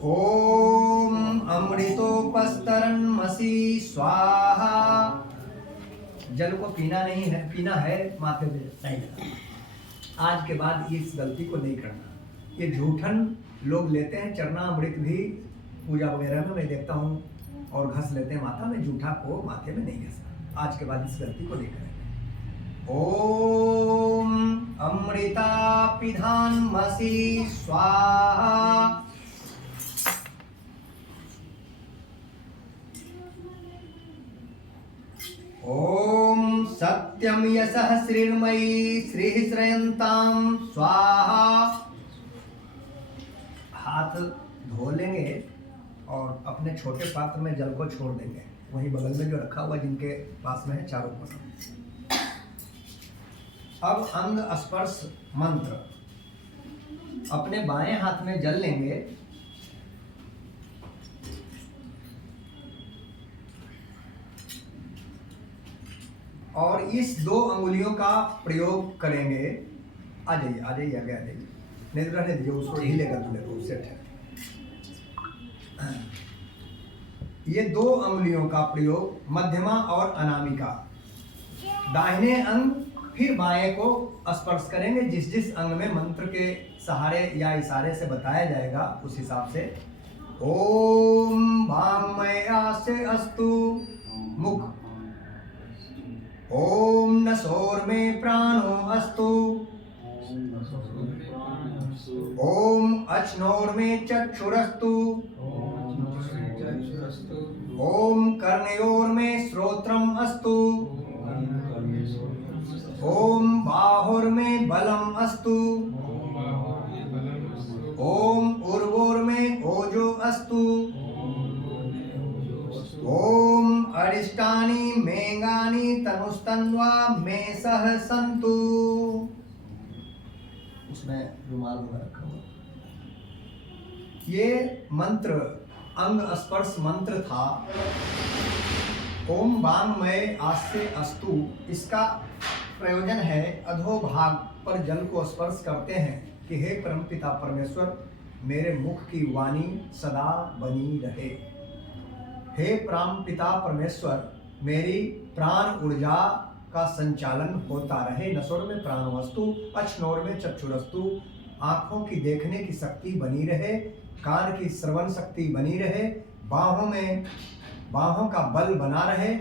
ओम अमृतोपस्तरन्मसि स्वाहा। जल को पीना नहीं है, पीना है माथे पे नहीं लगा। आज के बाद इस गलती को नहीं करना। ये झूठन लोग लेते हैं चरणामृत भी पूजा वगैरह में मैं देखता हूँ और घस लेते हैं माथा में, जूठा को माथे में नहीं घसना। आज के बाद इस गलती को नहीं करेंगे। ओम अमृता पिधानमसि स्वाहा। ओम सत्यम यशः श्रीर्मयी श्री श्रयंताम स्वाहा। हाथ धो लेंगे और अपने छोटे पात्र में जल को छोड़ देंगे, वहीं बगल में जो रखा हुआ जिनके पास में है चारों पास। अब अंग स्पर्श मंत्र। अपने बाएं हाथ में जल लेंगे और इस 2 अंगुलियों का प्रयोग करेंगे। आ जाइए आगे आ जाइए, नहीं तो रहने दीजिए, उसको ढीले कर दूंगा उससे है। ये 2 अंगुलियों का प्रयोग मध्यमा और अनामिका, दाहिने अंग फिर बाएं को स्पर्श करेंगे। जिस जिस अंग में मंत्र के सहारे या इशारे से बताया जाएगा उस हिसाब से। ओम वाङ्मया से अस्तु मुख। ओम नसोर में प्राणो अस्तु। ओम अचनोर में चक्षुरस्तु। ओम कर्णयोर में श्रोत्रम अस्तु। ओम बाहुर में बलम अस्तु। ओम उर्वोर में ओजो अस्तु। ओम अरिष्टानि मेंगानि तनुस्तन्वा मे सह सन्तु। उसमें रुमाल में रखा हुआ ये मंत्र अंग स्पर्श मंत्र था। ओम वाङ्मय आस्य अस्तु, इसका प्रयोजन है अधोभाग पर जल को स्पर्श करते हैं कि हे परमपिता परमेश्वर, मेरे मुख की वाणी सदा बनी रहे। हे परमपिता परमेश्वर, मेरी प्राण ऊर्जा का संचालन होता रहे। नसोर में प्राणवस्तु, अचनोर में चक्षुरस्तु, आंखों की देखने की शक्ति बनी रहे, कान की श्रवण शक्ति बनी रहे, बाहों का बल बना रहे,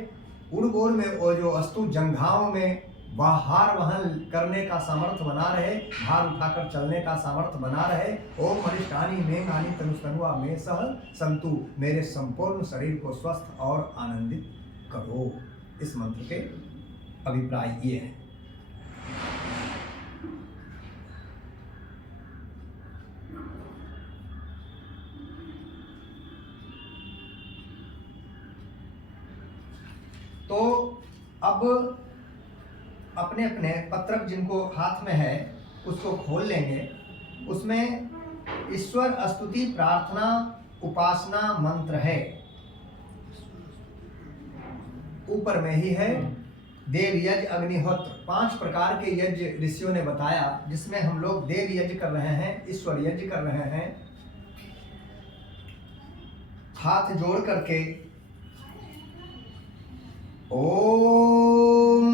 उड़गोर में ओजो अस्तु, जंघाओं में भार वहन करने का सामर्थ्य बना रहे, भार उठाकर चलने का सामर्थ्य बना रहे। ओम अरिष्टानि मेंगानि तनुस्तन्वा मे सह सन्तु, मेरे संपूर्ण शरीर को स्वस्थ और आनंदित करो। इस मंत्र के अभिप्राय ये है। तो अब अपने अपने पत्रक जिनको हाथ में है उसको खोल लेंगे। उसमें ईश्वर स्तुति प्रार्थना उपासना मंत्र है, ऊपर में ही है। देव यज्ञ अग्निहोत्र 5 प्रकार के यज्ञ ऋषियों ने बताया, जिसमें हम लोग देव यज्ञ कर रहे हैं, ईश्वर यज्ञ कर रहे हैं। हाथ जोड़ करके ओम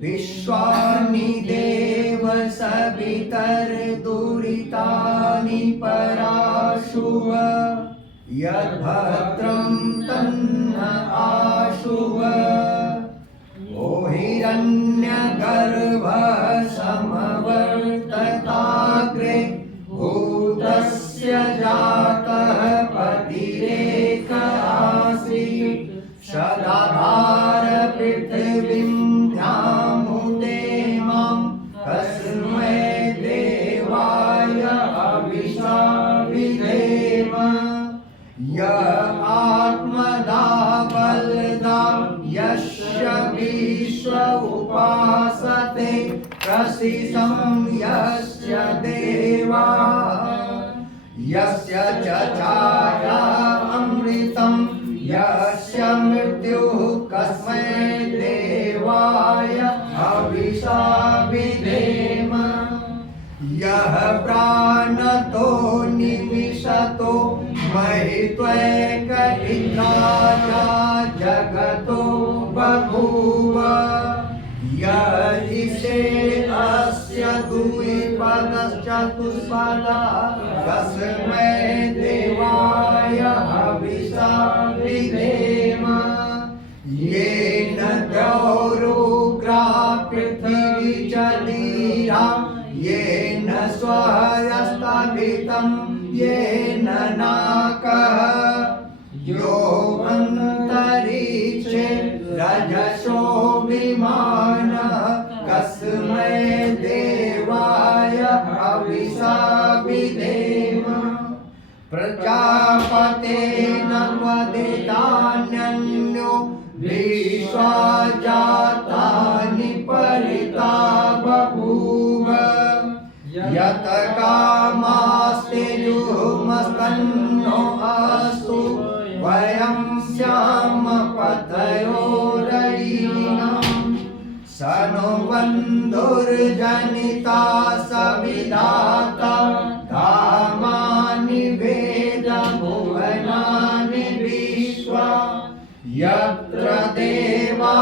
विश्वानि देव सवितर दुरितानि पराशुव, यद्भद्रं तन्न आशुव। ओ हिरण्यगर्भः समवर्तताग्रे, भूतस्य जातः पतिरेक आसीत्। सदाधार पृथिवीं ध्यामुते मां, तस्मै देवाय हविषा विधेम। यः आत्मदा बलदा यस्य विश्व उपासते, प्रसिद्धं यस्य देवा। यस्य चचारा अमृतं, यस्य मृत्युः कस्मै देवाय हविषा विधेम। यः प्राणतो निमिषतो महित्वैक इन्द्राजा जगतो बभूव यदिशे अस्य द्विपदश्चतुष्पदा तस्मै देवाय हविषा विधेम येन द्यौरुग्रा पृथिवी च धीरा येन स्वहस्तभितं येन नाकः यो अन्तरिक्षे रजसो विमानः कस्मै देवाय हविषा विधेम प्रजापतेन त्वदितान्यन्यो विश्वा जातानि परिता बभूव यत कामास्ते जुहुमस्तन्नो अस्तु वयं स्याम पतयो रयिणाम् स नो बन्धुर्जनिता सविधाता धामानि वेद भुवनानि विश्वा यत्र देवा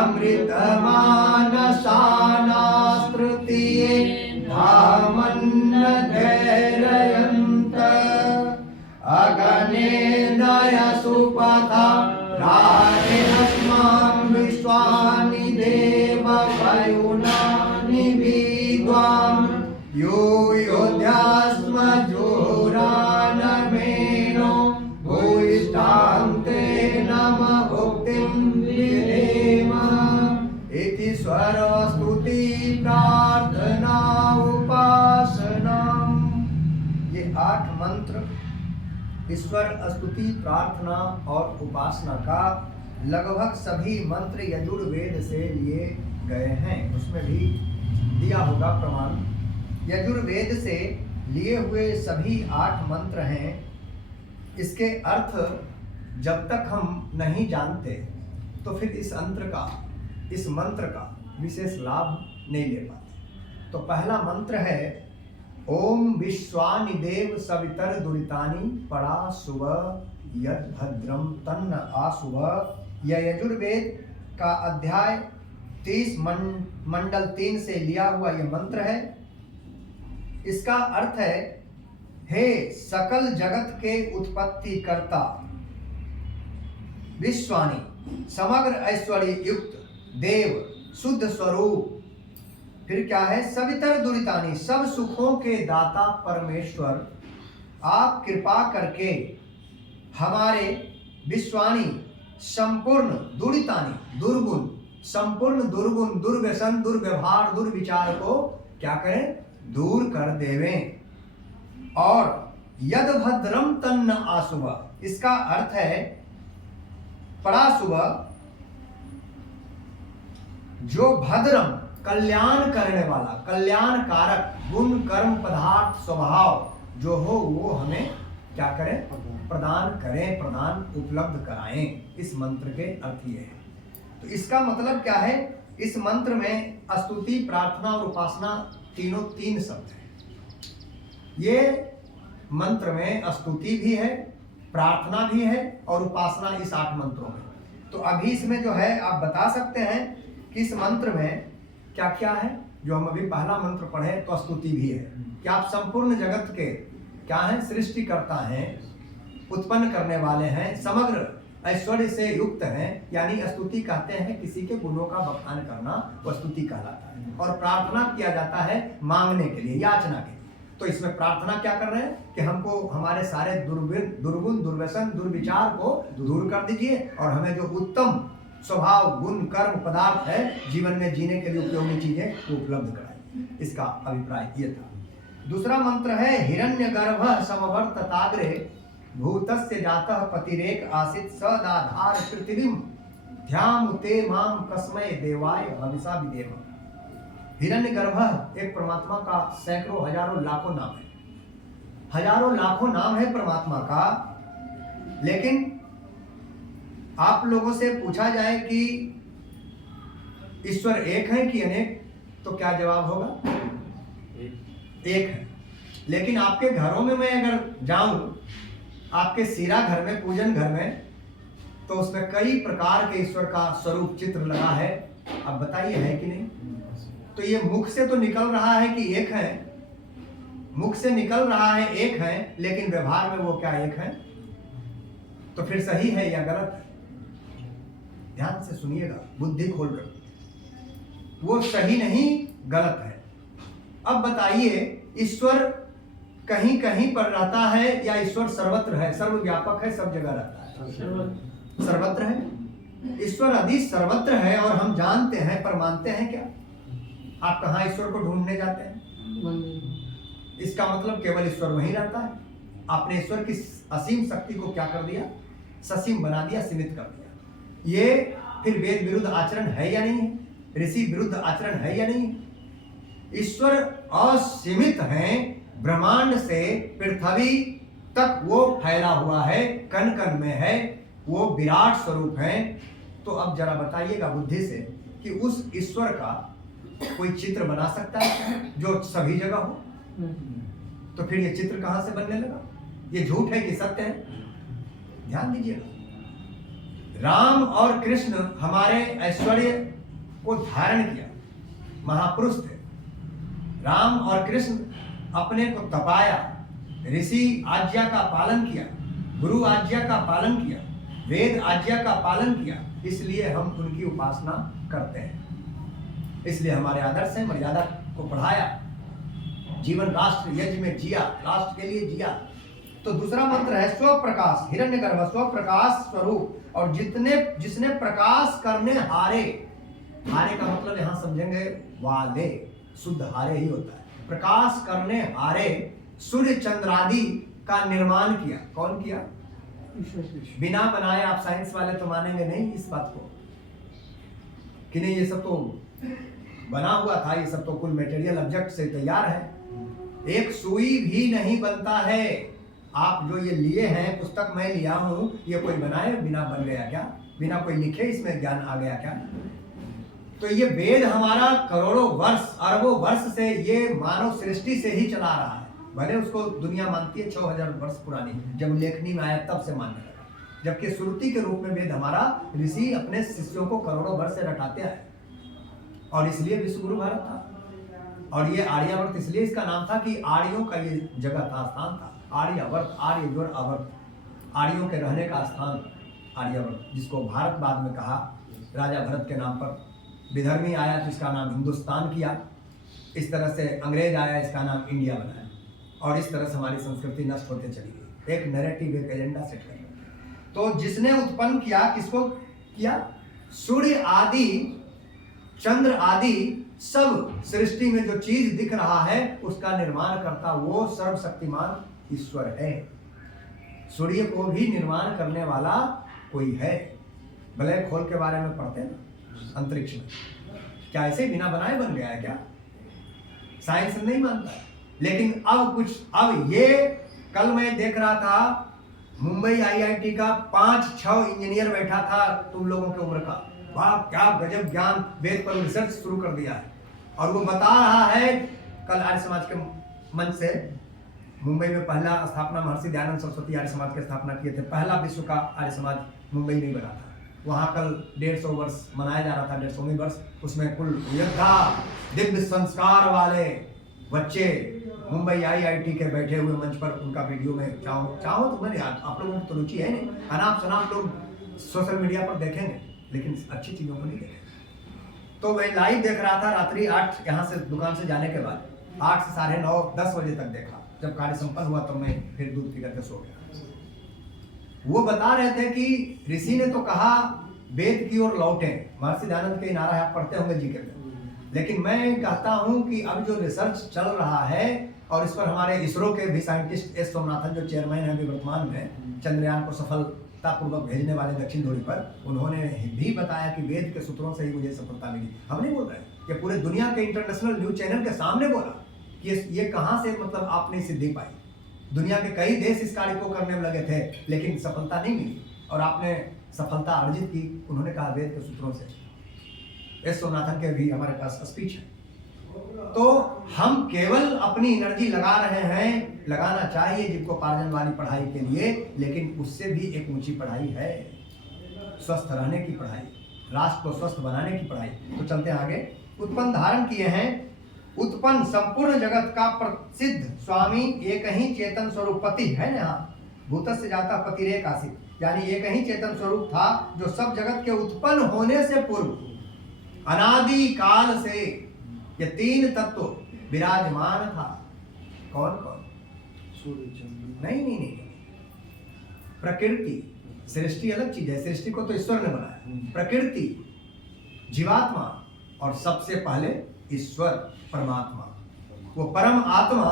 अमृतमानसानास्तृतीये धामन्न धैर्यन्त अगनेनय सुपथा राजेस्मां विश्वानि देव वयुनानि विद्वां यूयोध्यास्म जोरानमेनो भूयिष्ठां ते नम भुक्तिं विधेम इति स्वरस्तुति प्रार्थना उपासना। ये 8 मंत्र ईश्वर स्तुति प्रार्थना और उपासना का लगभग सभी मंत्र यजुर्वेद से लिए गए हैं। उसमें भी दिया होगा प्रमाण। यजुर्वेद से लिए हुए सभी 8 मंत्र हैं। इसके अर्थ जब तक हम नहीं जानते तो फिर इस मंत्र का विशेष लाभ नहीं ले पाते। तो पहला मंत्र है ओम विश्वानि देव सवितर दुरितानि पड़ा शुभ यद भद्रम तन्न आशुभ। यह यजुर्वेद का अध्याय 30 मंडल 3 से लिया हुआ यह मंत्र है। इसका अर्थ है हे सकल जगत के उत्पत्ति कर्ता विश्वानि समग्र ऐश्वर्य युक्त देव शुद्ध स्वरूप। फिर क्या है सवितर दुरितानि सब सुखों के दाता परमेश्वर आप कृपा करके हमारे विश्वानि संपूर्ण दुरितानि दुर्गुण संपूर्ण दुर्गुण दुर्व्यसन दुर्व्यवहार दुर्विचार को क्या करें दूर कर देवें। और यद भद्रम तन्न आशुभ इसका अर्थ है पराशुभ जो भद्रम कल्याण करने वाला कल्याण कारक गुण कर्म पदार्थ स्वभाव जो हो वो हमें क्या करें प्रदान करें प्रदान उपलब्ध कराएं। इस मंत्र के अर्थ ये है। तो इसका मतलब क्या है इस मंत्र में स्तुति प्रार्थना और उपासना तीनों 3 शब्द हैं। ये मंत्र में स्तुति भी है प्रार्थना भी है और उपासना इस 8 मंत्रों में। तो अभी इसमें जो है आप बता सकते हैं कि इस मंत्र में क्या क्या है। जो हम अभी पहला मंत्र पढ़े तो स्तुति भी है कि आप संपूर्ण जगत के क्या हैं सृष्टिकर्ता हैं उत्पन्न करने वाले हैं समग्र ऐश्वर्य से युक्त हैं। यानी स्तुति कहते हैं किसी के गुणों का बखान करना वो स्तुति कहलाता है। और प्रार्थना किया जाता है मांगने के लिए याचना के लिए। तो इसमें प्रार्थना क्या कर रहे हैं कि हमको हमारे सारे दुर्गुण दुर्व्यसन दुर्विचार को दूर कर दीजिए और हमें जो उत्तम स्वभाव गुण कर्म पदार्थ है जीवन में जीने के लिए उपयोगी चीजें वो उपलब्ध कराइए। इसका अभिप्राय ये था। दूसरा मंत्र है हिरण्यगर्भ समवर्तताग्रे भूतस्य जातः पतिरेक आसित सदाधार पृथ्वीं ध्याम ते माम कस्मै देवाय हविषा विधेम। हिरण्यगर्भ एक परमात्मा का सैकड़ों हजारों लाखों नाम है। हजारों लाखों नाम है परमात्मा का। लेकिन आप लोगों से पूछा जाए कि ईश्वर एक है कि अनेक तो क्या जवाब होगा एक है। लेकिन आपके घरों में मैं अगर जाऊं आपके सीरा घर में, पूजन घर में, तो उसमें कई प्रकार के ईश्वर का स्वरूप चित्र लगा है। अब बताइए है कि नहीं? तो ये मुख से तो निकल रहा है कि एक है, मुख से निकल रहा है एक है, लेकिन व्यवहार में वो क्या एक है? तो फिर सही है या गलत है? ध्यान से सुनिएगा, बुद्धि खोलकर। वो सही नहीं, गलत है। अब बताइए, ईश्वर कहीं कहीं पर रहता है या ईश्वर सर्वत्र है, सर्वव्यापक है, सब जगह रहता है? सर्वत्र है। ईश्वर यदि सर्वत्र है और हम जानते हैं पर मानते हैं क्या? आप कहाँ ईश्वर को ढूंढने जाते हैं? इसका मतलब केवल ईश्वर वहीं रहता है। आपने ईश्वर की असीम शक्ति को क्या कर दिया? ससीम बना दिया, सीमित कर दिया। ये फिर वेद विरुद्ध आचरण है या नहीं है? ऋषि विरुद्ध आचरण है या नहीं है? ईश्वर असीमित है, ब्रह्मांड से पृथ्वी तक वो फैला हुआ है, कण कण में है, वो विराट स्वरूप है। तो अब जरा बताइएगा बुद्धि से कि उस ईश्वर का कोई चित्र बना सकता है जो सभी जगह हो? तो फिर ये चित्र कहां से बनने लगा? ये झूठ है कि सत्य है? ध्यान दीजिएगा। राम और कृष्ण हमारे ऐश्वर्य को धारण किया, महापुरुष थे। राम और कृष्ण अपने को तपाया, ऋषि आज्ञा का पालन किया, गुरु आज्ञा का पालन किया, वेद आज्ञा का पालन किया, इसलिए हम उनकी उपासना करते हैं। इसलिए हमारे आदर्श है, मर्यादा को बढ़ाया, जीवन राष्ट्र यज्ञ में जिया, राष्ट्र के लिए जिया। तो दूसरा मंत्र है स्वप्रकाश, हिरण्यगर्भ, स्वप्रकाश स्वरूप। और जिसने प्रकाश करने हारे, हारे का मतलब यहां समझेंगे वाले, शुद्ध हारे ही होता है। प्रकाश करने हारे सूर्य चंद्रादि का निर्माण किया। कौन किया? बिना बनाए। आप साइंस वाले तो मानेंगे नहीं इस बात को कि नहीं, ये सब तो बना हुआ था, ये सब तो कुल मटेरियल ऑब्जेक्ट से तैयार है। एक सुई भी नहीं बनता है। आप जो ये लिए हैं, पुस्तक मैं लिया हूं, ये कोई बनाए बिना बन गया क्या? बिना कोई लिखे इसमें ज्ञान आ गया क्या? तो ये वेद हमारा करोड़ों वर्ष, अरबों वर्ष से ये मानव सृष्टि से ही चला रहा है। भले उसको दुनिया मानती है 6000 वर्ष पुरानी, जब लेखनी में आया तब से मानने लगा, जबकि श्रुति के रूप में वेद हमारा ऋषि अपने शिष्यों को करोड़ों वर्ष से रटाते आए। और इसलिए विश्व गुरु भारत था। और ये आर्यावर्त इसलिए इसका नाम था कि आर्यों का ये जगह था, स्थान था। आर्यावर्त, आर्य जोड़ आवर्त, आर्यों के रहने का स्थान आर्यावर्त, जिसको भारत बाद में कहा राजा भरत के नाम पर। विधर्मी आया तो इसका नाम हिंदुस्तान किया, इस तरह से अंग्रेज आया, इसका नाम इंडिया बनाया। और इस तरह से हमारी संस्कृति नष्ट होते चली गई, एक नैरेटिव, एक एजेंडा सेट कर। तो जिसने उत्पन्न किया, किसको किया? सूर्य आदि, चंद्र आदि, सब सृष्टि में जो चीज दिख रहा है उसका निर्माण करता वो सर्वशक्तिमान ईश्वर है। सूर्य को भी निर्माण करने वाला कोई है। ब्लैक होल के बारे में पढ़ते हैं ना, अंतरिक्ष में, क्या ऐसे बिना बनाए बन गया है क्या? साइंस नहीं मानता है। लेकिन अब ये कल मैं देख रहा था, मुंबई आईआईटी का 5-6 इंजीनियर बैठा था तुम लोगों की उम्र का। वाह, क्या गजब ज्ञान, वेद पर रिसर्च शुरू कर दिया है। और वो बता रहा है, कल आर्य समाज के मंच से मुंबई में पहला स्थापना महर्षि दयानंद सरस्वती आर्य समाज की स्थापना किए थे। पहला विश्व का आर्य समाज मुंबई में बना था। वहाँ कल 150 वर्ष मनाया जा रहा था, 150वीं वर्ष। उसमें कुल योद्धा, दिव्य संस्कार वाले बच्चे मुंबई आईआईटी के बैठे हुए मंच पर, उनका वीडियो में चाहो तो मैंने, आप लोगों को तो रुचि है नहीं, अनाप शनाप लोग सोशल मीडिया पर देखेंगे, लेकिन अच्छी चीज़ों को नहीं देखेंगे। तो मैं लाइव देख रहा था रात्रि 8 यहाँ से दुकान से जाने के बाद, 8 से 9:30 10 बजे तक देखा। जब कार्य संपन्न हुआ तो मैं फिर दूध पी करके सो गया। वो बता रहे थे कि ऋषि ने तो कहा वेद की ओर लौटे, महर्षि दयानंद के नारा आप पढ़ते होंगे जी के। लेकिन मैं कहता हूं कि अब जो रिसर्च चल रहा है, और इस पर हमारे इसरो के भी साइंटिस्ट एस सोमनाथन जो चेयरमैन है अभी वर्तमान में, चंद्रयान को सफलतापूर्वक भेजने वाले दक्षिण ध्रुव पर, उन्होंने भी बताया कि वेद के सूत्रों से ही मुझे सफलता मिली। हम नहीं बोल रहे, ये पूरे दुनिया के इंटरनेशनल न्यूज चैनल के सामने बोला कि ये कहाँ से मतलब आपने सिद्धि पाई। दुनिया के कई देश इस कार्य को करने में लगे थे, लेकिन सफलता नहीं मिली, और आपने सफलता अर्जित की। उन्होंने कहा वेद के सूत्रों से। एस सोमनाथन के भी हमारे पास स्पीच है। तो हम केवल अपनी एनर्जी लगा रहे हैं, लगाना चाहिए जीविकोपार्जन वाली पढ़ाई के लिए, लेकिन उससे भी एक ऊंची पढ़ाई है, स्वस्थ रहने की पढ़ाई, राष्ट्र को स्वस्थ बनाने की पढ़ाई। तो चलते हैं आगे। उत्पन्न धारण किए हैं, उत्पन्न संपूर्ण जगत का प्रसिद्ध स्वामी एक ही चेतन स्वरूप पति है ना, भूतस से जाता पतिरेक आसित, यानी एक ही चेतन स्वरूप था जो सब जगत के उत्पन्न होने से पूर्व अनादि काल से ये तीन तत्व विराजमान था। कौन कौन? नहीं, प्रकृति, सृष्टि अलग चीज है, सृष्टि को तो ईश्वर ने बनाया, प्रकृति, जीवात्मा और सबसे पहले ईश्वर परमात्मा, वो परम आत्मा,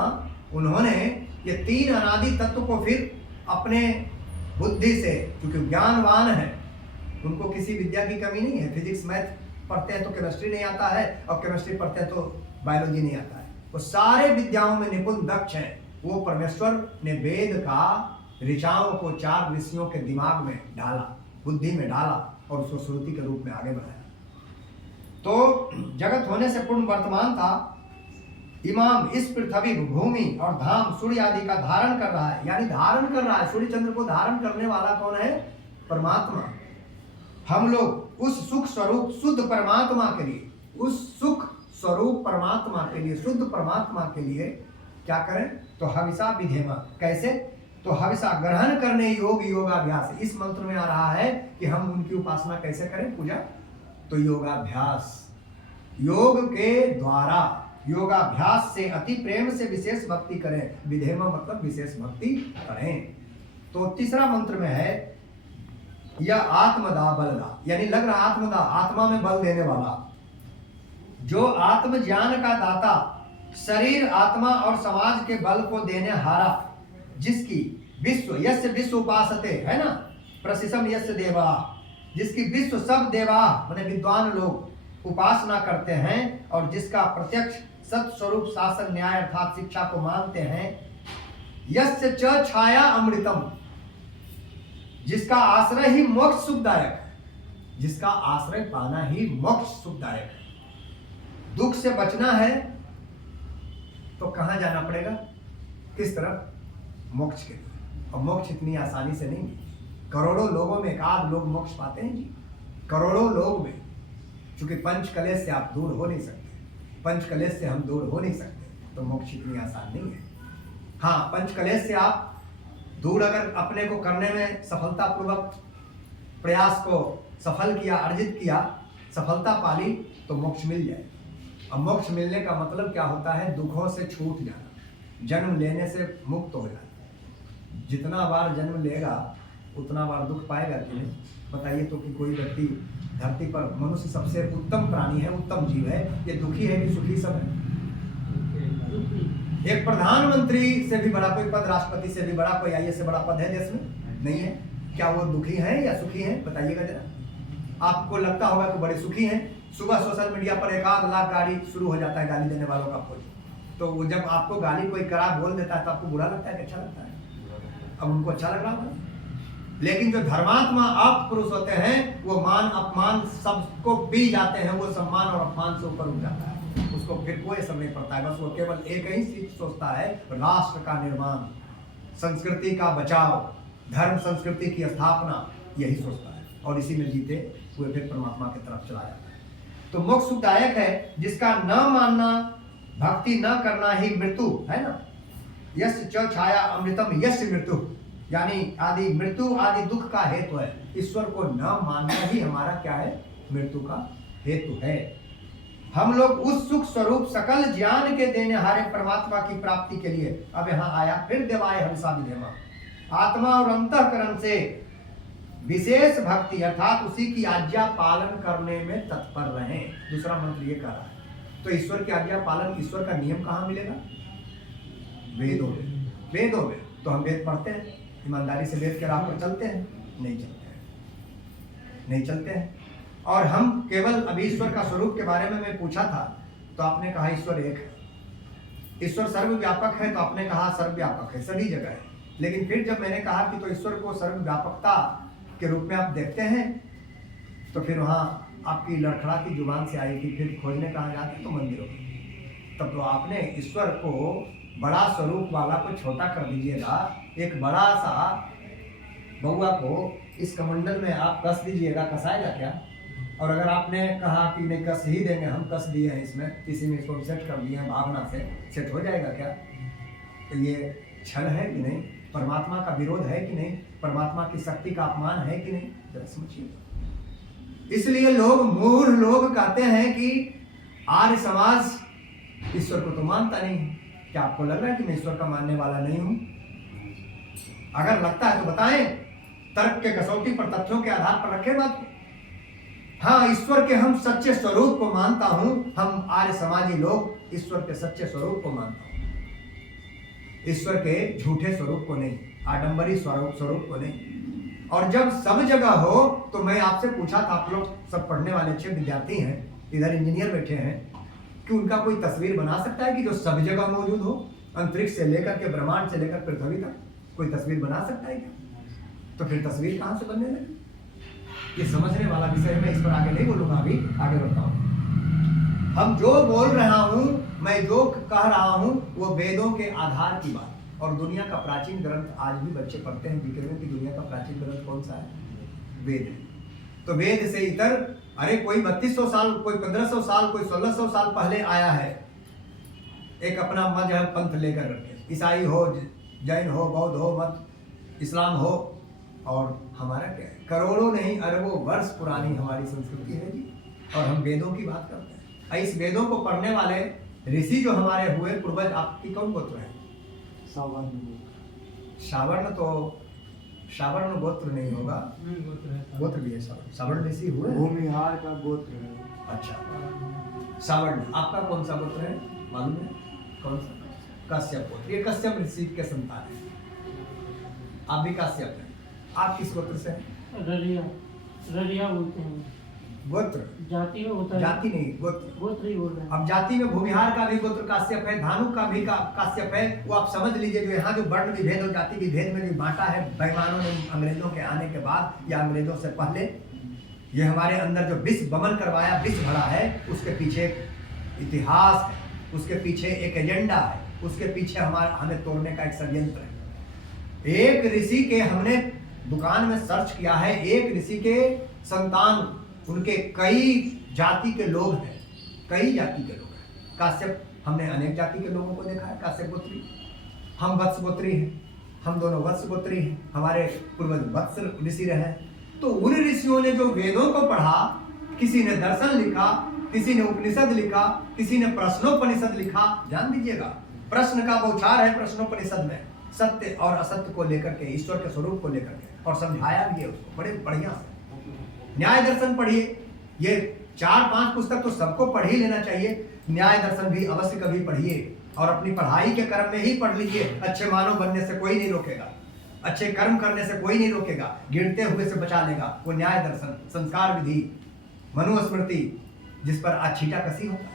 उन्होंने ये तीन अनादि तत्व को फिर अपने बुद्धि से, क्योंकि ज्ञानवान है, उनको किसी विद्या की कमी नहीं है, फिजिक्स मैथ पढ़ते हैं तो केमिस्ट्री नहीं आता है, और केमिस्ट्री पढ़ते हैं तो बायोलॉजी नहीं आता है, वो सारे विद्याओं में निपुण दक्ष हैं। वो परमेश्वर ने वेद का ऋचाओं को चार ऋषियों के दिमाग में डाला, बुद्धि में डाला और उसको श्रुति के रूप में आगे बढ़ाया। तो जगत होने से पूर्ण वर्तमान था। इमाम इस पृथ्वी, भूमि और धाम, सूर्य आदि का धारण कर रहा है, यानी धारण कर रहा है, सूर्य चंद्र को धारण करने वाला कौन है? परमात्मा। हम लोग उस सुख स्वरूप शुद्ध परमात्मा के लिए, उस सुख स्वरूप परमात्मा के लिए, शुद्ध परमात्मा के लिए क्या करें? तो हविषा विधेमा। कैसे? तो हविषा ग्रहण करने योग, योगाभ्यास। इस मंत्र में आ रहा है कि हम उनकी उपासना कैसे करें, पूजा? तो योगाभ्यास, योग के द्वारा, योगाभ्यास से अति प्रेम से विशेष भक्ति करें। विधेमा मतलब विशेष भक्ति करें। तो तीसरा मंत्र में है यह आत्मदा बलदा, यानी लग रहा आत्मदा, आत्मा में बल देने वाला, जो आत्म ज्ञान का दाता, शरीर, आत्मा और समाज के बल को देने हारा, जिसकी विश्व यस्य विश्व उपासते है ना, प्रशिषम यस्य देवा, जिसकी विश्व सब देवा माने विद्वान लोग उपासना करते हैं, और जिसका प्रत्यक्ष सत्स्वरूप शासन न्याय अर्थात शिक्षा को मानते हैं। यस्य च छाया अमृतम, जिसका आश्रय ही मोक्ष सुखदायक है, जिसका आश्रय पाना ही मोक्ष सुखदायक है। दुख से बचना है तो कहां जाना पड़ेगा? किस तरफ? मोक्ष के लिए। और मोक्ष इतनी आसानी से नहीं, करोड़ों लोगों में एक आध लोग मोक्ष पाते हैं जी, करोड़ों लोग में। क्योंकि पंच कलेश से आप दूर हो नहीं सकते, पंच कलेश से हम दूर हो नहीं सकते, तो मोक्ष इतनी आसान नहीं है। हाँ, पंच कलेश से आप दूर अगर अपने को करने में सफलतापूर्वक प्रयास को सफल किया, अर्जित किया, सफलता पाली, तो मोक्ष मिल जाए। अब मोक्ष मिलने का मतलब क्या होता है? दुखों से छूट जाना, जन्म लेने से मुक्त हो जाना। जितना बार जन्म लेगा उतना बार दुख पाएगा कि नहीं? बताइए तो कि कोई व्यक्ति धरती पर, मनुष्य सबसे उत्तम प्राणी है, उत्तम जीव है, ये दुखी है कि सुखी सब है? एक प्रधानमंत्री से भी बड़ा कोई पद, राष्ट्रपति से भी बड़ा कोई आईएएस से बड़ा पद है देश में? नहीं है। क्या वो दुखी हैं या सुखी हैं? बताइएगा जरा। आपको लगता होगा कि बड़े सुखी हैं। सुबह सोशल मीडिया पर 1 लाख गाली शुरू हो जाता है, गाली देने वालों का फौज। तो वो जब आपको गाली कोई करा बोल देता है तो आपको बुरा लगता है कि अच्छा लगता है? अब उनको अच्छा लग रहा होगा। लेकिन जो धर्मात्मा आप पुरुष होते हैं, वो मान अपमान सबको पी जाते हैं, वो सम्मान और अपमान से ऊपर उठ जाता है, उसको फिर कोई असर नहीं पड़ता है। बस वो केवल एक ही चीज सोचता है, राष्ट्र का निर्माण, संस्कृति का बचाव, धर्म संस्कृति की स्थापना, यही सोचता है, और इसी में जीते हुए फिर परमात्मा की तरफ चला जाता है। तो मोक्ष सुखदायक है, जिसका न मानना, भक्ति न करना ही मृत्यु है ना। यस्य च छाया अमृतम यस्य मृत्यु, यानी आदि मृत्यु आदि दुख का हेतु है। ईश्वर को न मानना ही हमारा क्या है? मृत्यु का हेतु है। हम लोग उस सुख स्वरूप सकल ज्ञान के देने हारे परमात्मा की प्राप्ति के लिए अब यहाँ आया, फिर देवाय हविषा विधेमा, आत्मा और अंतःकरण से विशेष भक्ति अर्थात उसी की आज्ञा पालन करने में तत्पर रहें। दूसरा मंत्र ये कह रहा है। तो ईश्वर की आज्ञा पालन, ईश्वर का नियम कहाँ मिलेगा? वेदों में। वेदों में। तो हम वेद पढ़ते हैं, ईमानदारी से वेद के राह पर चलते हैं? नहीं चलते हैं, नहीं चलते हैं। और हम केवल अभी ईश्वर का स्वरूप के बारे में मैं पूछा था, तो आपने कहा ईश्वर एक है। ईश्वर सर्वव्यापक है, तो आपने कहा सर्वव्यापक है, सभी जगह है। लेकिन फिर जब मैंने कहा कि तो ईश्वर को सर्वव्यापकता के रूप में आप देखते हैं, तो फिर वहाँ आपकी लड़खड़ाती जुबान से आई कि फिर खोजने कहाँ जाते? तो मंदिरों में। तब तो आपने ईश्वर को बड़ा स्वरूप वाला को छोटा कर दीजिएगा। एक बड़ा सा बउआ को इस कमंडल में आप कस दीजिएगा, कसाएगा क्या? और अगर आपने कहा कि नहीं कस ही देंगे, हम कस दिए हैं इसमें, किसी में इसको सेट कर दिए हैं, भावना से सेट हो जाएगा क्या? तो ये छल है कि नहीं? परमात्मा का विरोध है कि नहीं? परमात्मा की शक्ति का अपमान है कि नहीं? जरा समझिए। इसलिए लोग, मूर्ख लोग कहते हैं कि आर्य समाज ईश्वर को तो मानता नहीं है। क्या आपको लग रहा है कि मैं ईश्वर का मानने वाला नहीं हूं? अगर लगता है तो बताएं, तर्क के कसौटी पर, तथ्यों के आधार पर रखें बात को। हाँ, ईश्वर के हम सच्चे स्वरूप को मानता हूं। हम आर्य समाजी लोग ईश्वर के सच्चे स्वरूप को मानता हूं, ईश्वर के झूठे स्वरूप को नहीं, आडंबरी स्वरूप को नहीं। और जब सब जगह हो तो मैं आपसे पूछा था, आप लोग सब पढ़ने वाले अच्छे विद्यार्थी हैं, इधर इंजीनियर बैठे हैं, कि उनका कोई तस्वीर बना सकता है कि जो सब जगह मौजूद हो? अंतरिक्ष से लेकर के ब्रह्मांड से लेकर पृथ्वी तक कोई तस्वीर बना सकता है क्या? तो फिर तस्वीर कहां से बनने लगी? ये समझने वाला विषय है। मैं इस पर आगे नहीं बोलूंगा, अभी आगे बढ़ता हूं। हम जो बोल रहा हूं, मैं जो कह रहा हूं, वो वेदों के आधार की बात। और दुनिया का प्राचीन ग्रंथ आज भी बच्चे पढ़ते हैं, विक्रम की दुनिया का प्राचीन ग्रंथ कौन सा है? वेद है। तो वेद से इतर, अरे कोई 3200 साल, कोई 1500 साल, कोई 1600 साल पहले आया है, एक अपना मजहब पंथ लेकर रखे, ईसाई हो, जैन हो, बौद्ध हो, मत इस्लाम हो। और हमारा क्या है? करोड़ों नहीं अरबों वर्ष पुरानी हमारी संस्कृति है जी, और हम वेदों की बात करते हैं। इस वेदों को पढ़ने वाले ऋषि जो हमारे हुए पूर्वज, आपकी कौन गोत्र है? सावर्ण। तो सावर्ण गोत्र नहीं होगा, गोत्र भी है सावर्ण। सावर्ण ऋषि हुए, भूमिहार का गोत्र है। अच्छा, सावर्ण। आपका कौन सा गोत्र है मालूम है? कौन सा? कश्यप गोत्र। ये कश्यप ऋषि के संतान है। आप भी कश्यप हैं। आप किस गोत्र से हैं? ररिया बोलते हैं। गोत्र जाति में होता है, जाति नहीं, गोत्र। गोत्र ही बोल रहे हैं। अब जाति में भूमिहार का भी गोत्र काश्यप है, धानुक का भी काश्यप है। वो आप समझ लीजिए, जो यहाँ जो वर्ण विभेद और जाति विभेद में जो बांटा है बेईमानों ने अंग्रेजों के आने के बाद या अंग्रेजों से पहले, ये हमारे अंदर जो विष बमन करवाया, विष भरा है, उसके पीछे एक इतिहास है, उसके पीछे एक एजेंडा है, उसके पीछे हमें तोड़ने का एक षड्यंत्र है। एक ऋषि के हमने दुकान में सर्च किया है, एक ऋषि के संतान, उनके कई जाति के लोग हैं, कई जाति के लोग हैं। काश्यप, हमने अनेक जाति के लोगों को देखा है, काश्यप गोत्री। हम वत्स गोत्री हैं, हम दोनों वत्स गोत्री हैं, हमारे पूर्वज वत्स ऋषि रहे। तो उन ऋषियों ने जो वेदों को पढ़ा, किसी ने दर्शन लिखा, किसी ने उपनिषद लिखा, किसी ने प्रश्नोपनिषद लिखा। जान दीजिएगा, प्रश्न का बौछार है प्रश्नोपनिषद में, सत्य और असत्य को लेकर के, ईश्वर के स्वरूप को लेकर के, और समझाया भी है उसको बड़े बढ़िया से। न्याय दर्शन पढ़िए, ये 4-5 पुस्तक तो सबको पढ़ ही लेना चाहिए। न्याय दर्शन भी अवश्य कभी पढ़िए, और अपनी पढ़ाई के क्रम में ही पढ़ लीजिए। अच्छे मानव बनने से कोई नहीं रोकेगा, अच्छे कर्म करने से कोई नहीं रोकेगा, गिरते हुए से बचा लेगा वो न्याय दर्शन, संस्कार विधि, मनुस्मृति, जिस पर आज छीटा कसी होता है।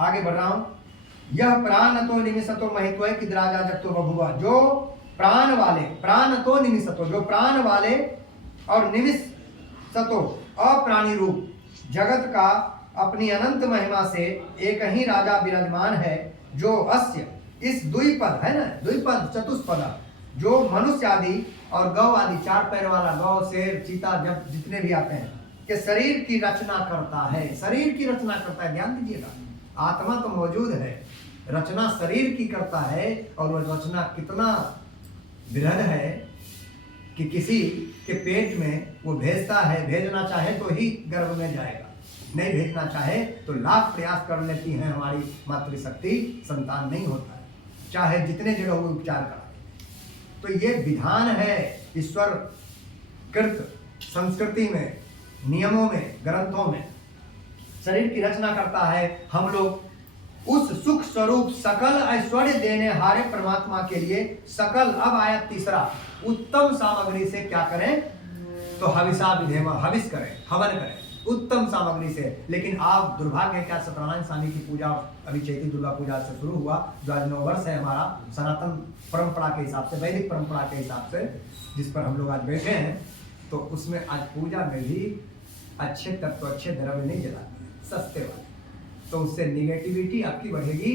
आगे बढ़ रहा हूं। यह प्राण तो निमिषतो महित्व कि राजा जगतो बभुआ। जो प्राण वाले, प्राण तो निमिषतो, जो प्राण वाले और निमिषतो अप्राणी रूप जगत का अपनी अनंत महिमा से एक ही राजा विराजमान है, जो अस्य, इस द्विपद है ना, द्विपद चतुष्पद, जो मनुष्य आदि और गौ आदि, 4 पैर वाला गौ, शेर, चीता, जब जितने भी आते हैं, के शरीर की रचना करता है। शरीर की रचना करता है, ध्यान दीजिएगा। आत्मा तो मौजूद है, रचना शरीर की करता है। और वह रचना कितना बृहद है कि किसी के पेट में वो भेजता है, भेजना चाहे तो ही गर्भ में जाएगा, नहीं भेजना चाहे तो लाख प्रयास कर लेती है हमारी मातृशक्ति, संतान नहीं होता है, चाहे जितने जगह वो उपचार करा। तो ये विधान है ईश्वर कृत संस्कृति में, नियमों में, ग्रंथों में। शरीर की रचना करता है। हम लोग उस सुख स्वरूप सकल ऐश्वर्य देने हारे परमात्मा के लिए सकल, अब आया तीसरा, उत्तम सामग्री से क्या करें? तो हविषा विधेम, हविष करें, हवन करें उत्तम सामग्री से। लेकिन आप दुर्भाग्य है क्या, सत्यनारायण स्वामी की पूजा अभी चैती दुर्गा पूजा से शुरू हुआ, जो आज 9 वर्ष है हमारा सनातन परंपरा के हिसाब से, वैदिक परंपरा के हिसाब से, जिस पर हम लोग आज बैठे हैं। तो उसमें आज पूजा में भी अच्छे तत्व, अच्छे द्रव्य नहीं जलाते, सस्ते वाले। तो उससे निगेटिविटी आपकी बढ़ेगी।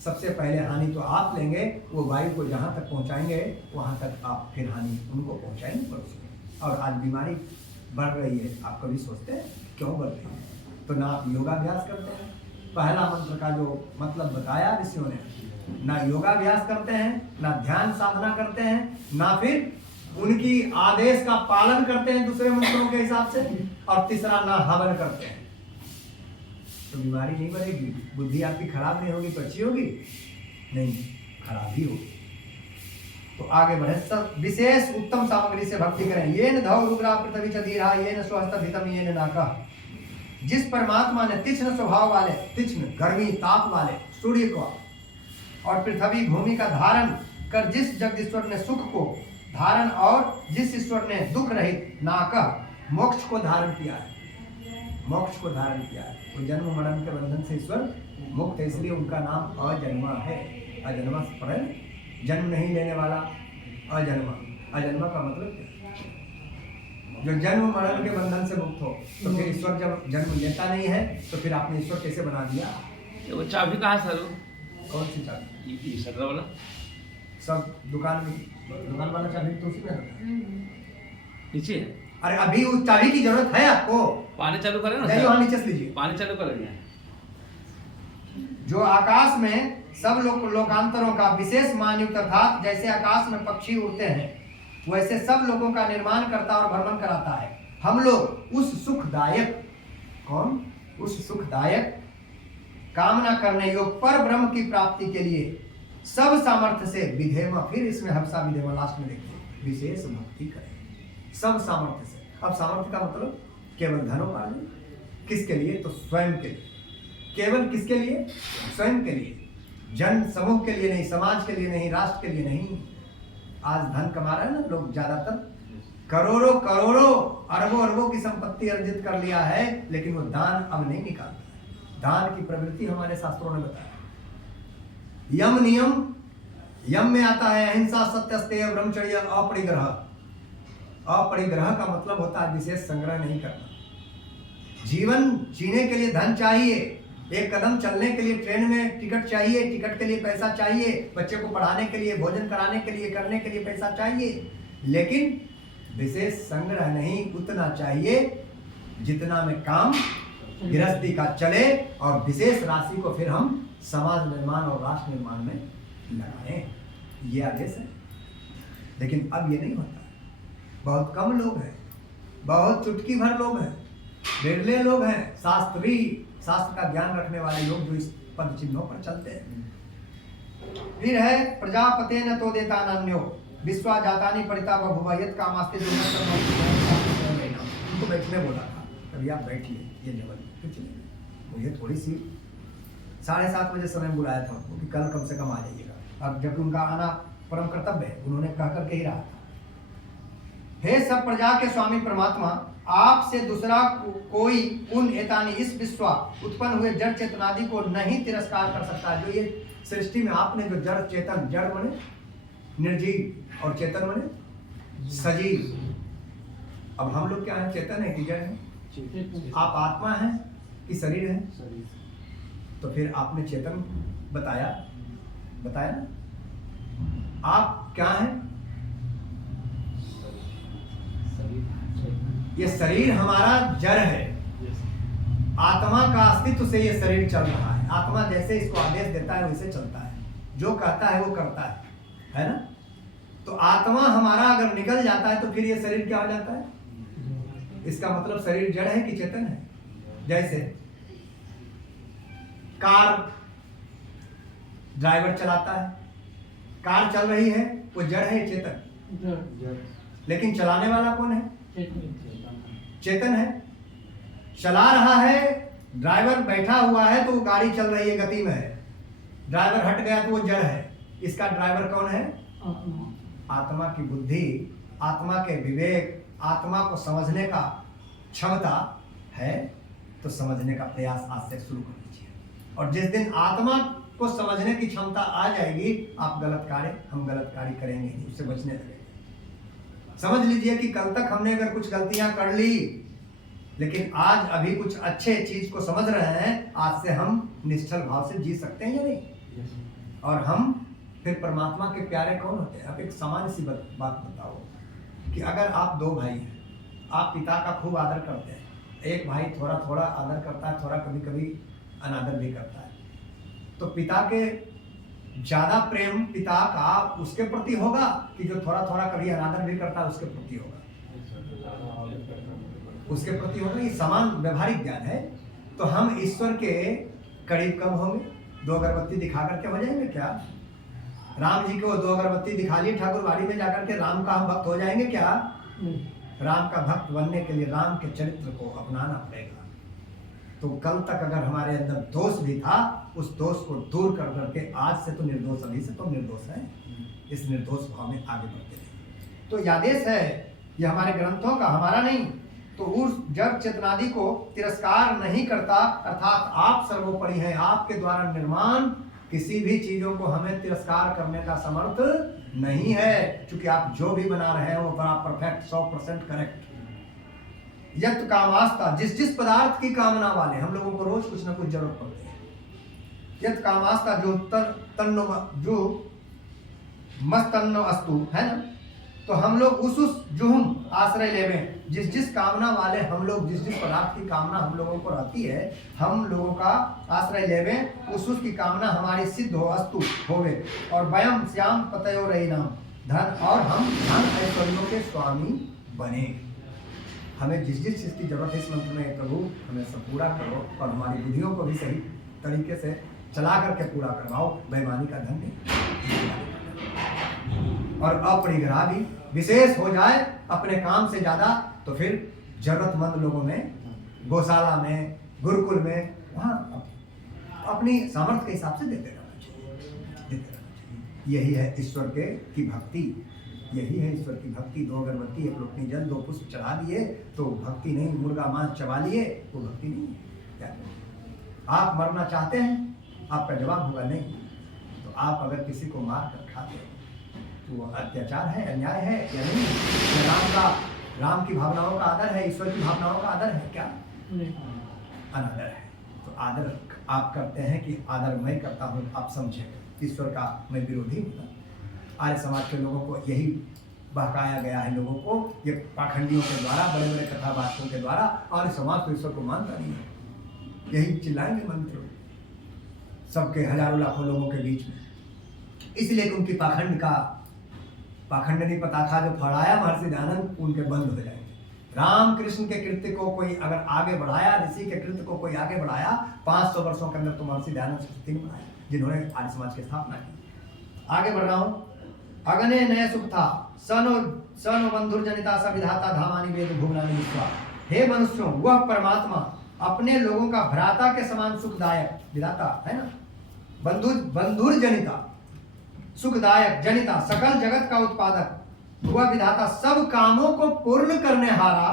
सबसे पहले हानि तो आप लेंगे, वो वायु को जहाँ तक पहुँचाएंगे वहाँ तक आप फिर हानि उनको पहुँचाएंगे पड़ोसी को। और आज बीमारी बढ़ रही है, आप कभी सोचते हैं क्यों बढ़ रही है? तो ना आप योगाभ्यास करते हैं, पहला मंत्र का जो मतलब बताया ऋषियों ने, ना योगाभ्यास करते हैं, ना ध्यान साधना करते हैं, ना फिर उनकी आदेश का पालन करते हैं दूसरे मंत्रों के हिसाब से, और तीसरा ना हवन करते हैं। तो बीमारी नहीं बढ़ेगी, बुद्धि आपकी खराब नहीं होगी, तो अच्छी होगी नहीं, खराब ही होगी। तो आगे बढ़े, सब विशेष उत्तम सामग्री से भक्ति करें। ये न धौ रुद्रा पृथ्वी च धीरा, ये न स्वहस्त भितम ये न नाका। जिस परमात्मा ने तीक्ष्ण स्वभाव वाले, तीक्ष्ण गर्मी ताप वाले सूर्य को और पृथ्वी भूमि का धारण कर, जिस जगदीश्वर ने सुख को धारण और जिस ईश्वर ने दुख रहित नाकह मोक्ष को धारण किया है, मोक्ष को धारण किया है। वो जन्म मरण के बंधन से ईश्वर मुक्त है, इसलिए उनका नाम अजन्मा है। अजन्मा पर जन्म नहीं लेने वाला, अजन्मा। अजन्मा का मतलब क्या? जो जन्म मरण के बंधन से मुक्त हो। तो फिर ईश्वर जब जन्म लेता नहीं है तो फिर आपने ईश्वर कैसे बना दिया? वो चाबी कहाँ सर? कौन सी चाबी? ये शटर वाला सब दुकान वाला चाबी तो उसी में रहता है। नीचे। अरे अभी उस चाबी की जरूरत है आपको? पानी चालू करें ना नहीं, वहाँ नीचे से लीजिए। पानी चालू करेंगे। जो आकाश में सब लोकांतरों का विशेष मानयुक्त अर्थात जैसे आकाश में पक्षी उड़ते हैं, वैसे सब लोगों का निर्माण करता और भ्रमण कराता है। हम लोग उस सुखदायक, कौन? उस सुखदायक कामना करने योग पर ब्रह्म की प्राप्ति के लिए सब सामर्थ्य से विधेमा, फिर इसमें हर्षा विधेमा लास्ट में देखिए, विशेष भक्ति करें सब सामर्थ्य से। अब सामर्थ्य का मतलब केवल धनोपार्जन, किसके लिए? तो स्वयं के लिए। केवल किसके लिए? स्वयं के लिए, जन समूह के लिए नहीं, समाज के लिए नहीं, राष्ट्र के लिए नहीं। आज धन कमा रहे हैं ना लोग, ज्यादातर करोड़ों करोड़ों अरबों अरबों की संपत्ति अर्जित कर लिया है, लेकिन वो दान अब नहीं निकालता। दान की प्रवृत्ति हमारे शास्त्रों ने बताया। यम नियम, यम में आता है अहिंसा, सत्य, अस्तेय, ब्रह्मचर्य, अपरिग्रह। अपरिग्रह का मतलब होता है विशेष संग्रह नहीं करना। जीवन जीने के लिए धन चाहिए, एक कदम चलने के लिए ट्रेन में टिकट चाहिए, टिकट के लिए पैसा चाहिए, बच्चे को पढ़ाने के लिए, भोजन कराने के लिए, करने के लिए पैसा चाहिए, लेकिन विशेष संग्रह नहीं। उतना चाहिए जितना में काम गृहस्थी का चले, और विशेष राशि को फिर हम समाज निर्माण और राष्ट्र निर्माण में लगाएं। ये आदेश है। लेकिन अब ये नहीं होता, बहुत कम लोग हैं, बहुत चुटकी भर लोग हैं, बिरले लोग हैं शास्त्री, शास्त्र का ज्ञान रखने वाले लोग जो इस पद चिन्हों पर चलते हैं। फिर है प्रजापते न तो देता नान्यो विश्वा जातानी परिता बहुवायत कामास्ते जो उनको बैठने बोला था, कभी आप बैठिए, ये लेवल कुछ नहीं। मुझे थोड़ी सी 7:30 बजे समय बुलाया था उनको कि कल कम से कम आ जाइएगा। अब जबकि उनका आना परम कर्तव्य है, उन्होंने कह करके ही रहा था। हे सब प्रजा के स्वामी परमात्मा, आपसे दूसरा कोई उन एतानी इस विश्व उत्पन्न हुए जड़ चेतनादि को नहीं तिरस्कार कर सकता। जो ये सृष्टि में आपने जो जड़ चेतन, जड़ मने निर्जीव और चेतन मने सजीव। अब हम लोग क्या है? चेतन है कि जड़ है? आप आत्मा है कि शरीर है? तो फिर आपने चेतन बताया ना? आप क्या है? ये शरीर हमारा जड़ है। आत्मा का अस्तित्व से ये शरीर चल रहा है। आत्मा जैसे इसको आदेश देता है वैसे चलता है, जो कहता है वो करता है ना? तो आत्मा हमारा अगर निकल जाता है तो फिर ये शरीर क्या हो जाता है? इसका मतलब शरीर जड़ है कि चेतन है? जैसे कार ड्राइवर चलाता है, कार चल रही है, वो जड़ है चेतन? लेकिन चलाने वाला कौन है? चेतन है। चला रहा है, ड्राइवर बैठा हुआ है तो वो गाड़ी चल रही है, गति में है। ड्राइवर हट गया तो वो जड़ है। इसका ड्राइवर कौन है? आत्मा की बुद्धि, आत्मा के विवेक, आत्मा को समझने का क्षमता है। तो समझने का प्रयास आज से शुरू कर दीजिए, और जिस दिन आत्मा को समझने की क्षमता आ जाएगी, आप गलत कार्य, हम गलत कार्य करेंगे नहीं, उससे बचने लगेंगे। समझ लीजिए कि कल तक हमने अगर कुछ गलतियां कर ली, लेकिन आज अभी कुछ अच्छे चीज को समझ रहे हैं, आज से हम निश्चल भाव से जी सकते हैं या नहीं? और हम फिर परमात्मा के प्यारे कौन होते हैं? आप एक सामान्य सी बात बताओ कि अगर आप दो भाई हैं, आप पिता का खूब आदर करते हैं, एक भाई थोड़ा थोड़ा आदर करता है, थोड़ा कभी कभी अनादर भी करता है, तो पिता के ज्यादा प्रेम पिता का उसके प्रति होगा कि जो थोड़ा थोड़ा कभी अनादर भी करता है उसके प्रति होगा? उसके प्रति होगा। ये समान व्यवहारिक ज्ञान है। तो हम ईश्वर के करीब कब होंगे? दो अगरबत्ती दिखा करके हो जाएंगे क्या? राम जी को दो अगरबत्ती दिखा ली ठाकुर बाड़ी में जाकर के, राम का हम भक्त हो जाएंगे क्या? राम का भक्त बनने के लिए राम के चरित्र को अपनाना पड़ेगा। तो कल तक अगर हमारे अंदर दोष भी था, उस दोष को दूर कर करके आज से तो निर्दोष, अभी से तो निर्दोष है, इस निर्दोष भाव में आगे बढ़ते हैं। तो यह आदेश है, ये हमारे ग्रंथों का, हमारा नहीं। तो उस जब चेतनादि को तिरस्कार नहीं करता, अर्थात आप सर्वोपरि हैं, आपके द्वारा निर्माण किसी भी चीजों को हमें तिरस्कार करने का समर्थ नहीं है, क्योंकि आप जो भी बना रहे हैं वो बड़ा परफेक्ट 100% करेक्ट। यत कामास्ता, जिस जिस पदार्थ की कामना वाले, हम लोगों को रोज कुछ ना कुछ जरूरत पड़ती है। यत कामास्ता, जो तन्नो, जो मस्तन्नो अस्तु है ना, तो हम लोग उस जो हम आश्रय लेवे, जिस जिस कामना वाले हम लोग, जिस जिस पदार्थ की कामना हम लोगों को रहती है, हम लोगों का आश्रय लेवे, उस की कामना हमारी सिद्ध हो, अस्तु होवे, और वयम श्याम पतयो रही नाम, धन, और हम धन ऐश्वर्यों के स्वामी बने। हमें जिस जिस चीज की जरूरत है इस मंत्र में, प्रभु हमें सब पूरा करो, और हमारी बुद्धियों को भी सही तरीके से चला करके पूरा करवाओ, बेईमानी का धन नहीं। और अपरिग्रह भी विशेष हो जाए अपने काम से ज्यादा, तो फिर जरूरतमंद लोगों में, गौशाला में, गुरुकुल में, वहाँ अपनी सामर्थ्य के हिसाब से देते रहना चाहिए। यही है ईश्वर के की भक्ति, यही है ईश्वर की भक्ति। दो अगरबत्ती, एक लोटनी जल, दो पुष्प चढ़ा दिए तो भक्ति नहीं, मुर्गा मांस चबा लिए वो भक्ति नहीं है। क्या आप मरना चाहते हैं? आपका जवाब होगा नहीं। तो आप अगर किसी को मार कर खाते हैं तो वो अत्याचार है, अन्याय है या नहीं? राम की भावनाओं का आदर है, ईश्वर की भावनाओं का आदर है क्या? अनादर है। तो आदर आप करते हैं कि आदर मैं करता हूँ, आप समझे। ईश्वर का मैं विरोधी हूँ। आर्य समाज के लोगों को यही बहकाया गया है, लोगों को ये पाखंडियों के द्वारा, बड़े बड़े कथावाचकों के द्वारा। आर्य समाज तो ईश्वर को मानता नहीं है, यही चिल्लाएंगे मंत्र सबके हजारों लाखों लोगों के बीच में। इसलिए उनकी पाखंडनी पताखा जो फहराया महर्षि दयानंद, उनके बंद हो जाएंगे। राम कृष्ण के कृत्य को कोई अगर आगे बढ़ाया, ऋषि के कृत्य को कोई आगे बढ़ाया, 500 वर्षों के अंदर तो महर्षि दयानंद सरस्वती ने बनाया, जिन्होंने आर्य समाज की स्थापना की। आगे बढ़ रहा हूँ। अगने नय सुख था, सनो बंधुर जनिता सा विधाता धामानि वेद भुवनानि विश्वा। हे मनुष्यों, वह परमात्मा अपने लोगों का भ्राता के समान सुखदायक, विधाता है ना, बंधुर जनिता, सुखदायक, जनिता, सकल जगत का उत्पादक, वह विधाता, सब कामों को पूर्ण करने हारा,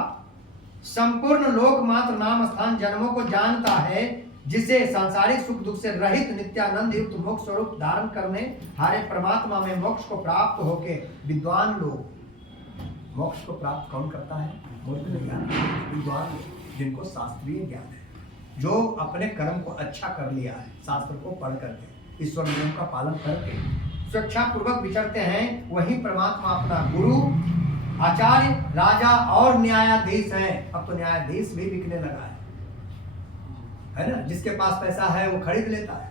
संपूर्ण लोक मात्र नाम स्थान जन्मों को जानता है, जिसे सांसारिक सुख दुख से रहित नित्यानंद युक्त मोक्ष स्वरूप धारण करने हारे परमात्मा में मोक्ष को प्राप्त होके विद्वान लोग। मोक्ष को प्राप्त कौन करता है? मूर्ख ज्ञान, विद्वान लोग, जिनको शास्त्रीय ज्ञान है, जो अपने कर्म को अच्छा कर लिया है, शास्त्र को पढ़ करके, ईश्वर नियम का पालन करके स्वेच्छा पूर्वक विचरते हैं, वही परमात्मा अपना गुरु, आचार्य, राजा और न्यायाधीश है। अब तो न्यायाधीश भी बिकने लगा है ना? जिसके पास पैसा है वो खरीद लेता है।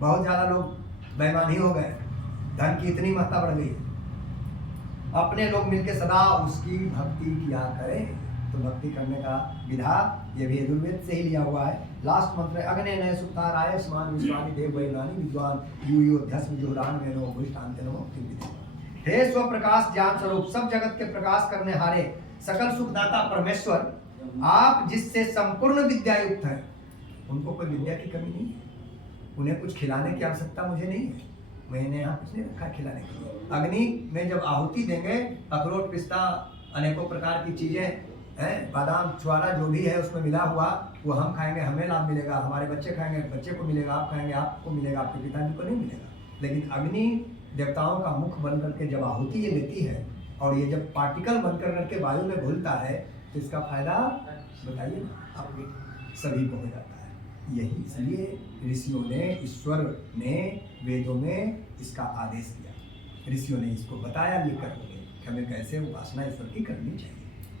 बहुत ज्यादा लोग बेईमान ही हो गए, धन की इतनी महत्ता बढ़ गई। अपने लोग मिलकर सदा उसकी भक्ति किया करें। तो भक्ति करने का विधा ये भी यजुर्वेद से ही लिया हुआ है। लास्ट मंत्र, अग्ने नय सुक्ता राय स्मान विश्वानि देव वैनानि विद्वान यू ध्यस्म जुहरान वेनो भुष्टान्ते नमो तिविदे। हे स्व प्रकाश ज्ञान स्वरूप, सब जगत के प्रकाश करने हारे, सकल सुखदाता परमेश्वर, आप जिससे संपूर्ण विद्या युक्त है, उनको कोई विद्या की कमी नहीं है। उन्हें कुछ खिलाने की आवश्यकता मुझे नहीं है, मैंने यहाँ कुछ नहीं रखा खिलाने के लिए। अग्नि में जब आहुति देंगे, अखरोट, पिस्ता, अनेकों प्रकार की चीजें हैं, बादाम, छुआरा जो भी है उसमें मिला हुआ, वो हम खाएंगे, हमें लाभ मिलेगा, हमारे बच्चे खाएंगे, बच्चे को मिलेगा, आप खाएंगे, आपको मिलेगा, आपके पिताजी को नहीं मिलेगा। लेकिन अग्नि देवताओं का मुख बन करके जब आहुति ये देती है, और ये जब पार्टिकल बनकर करके वायु में घुलता है, तो इसका फायदा बताइए ना आपके सभी को हो जाता है। यही इसलिए ऋषियों ने, ईश्वर ने वेदों में इसका आदेश दिया। ऋषियों ने इसको बताया लिख कर कि हमें कैसे उपासना ईश्वर की करनी चाहिए,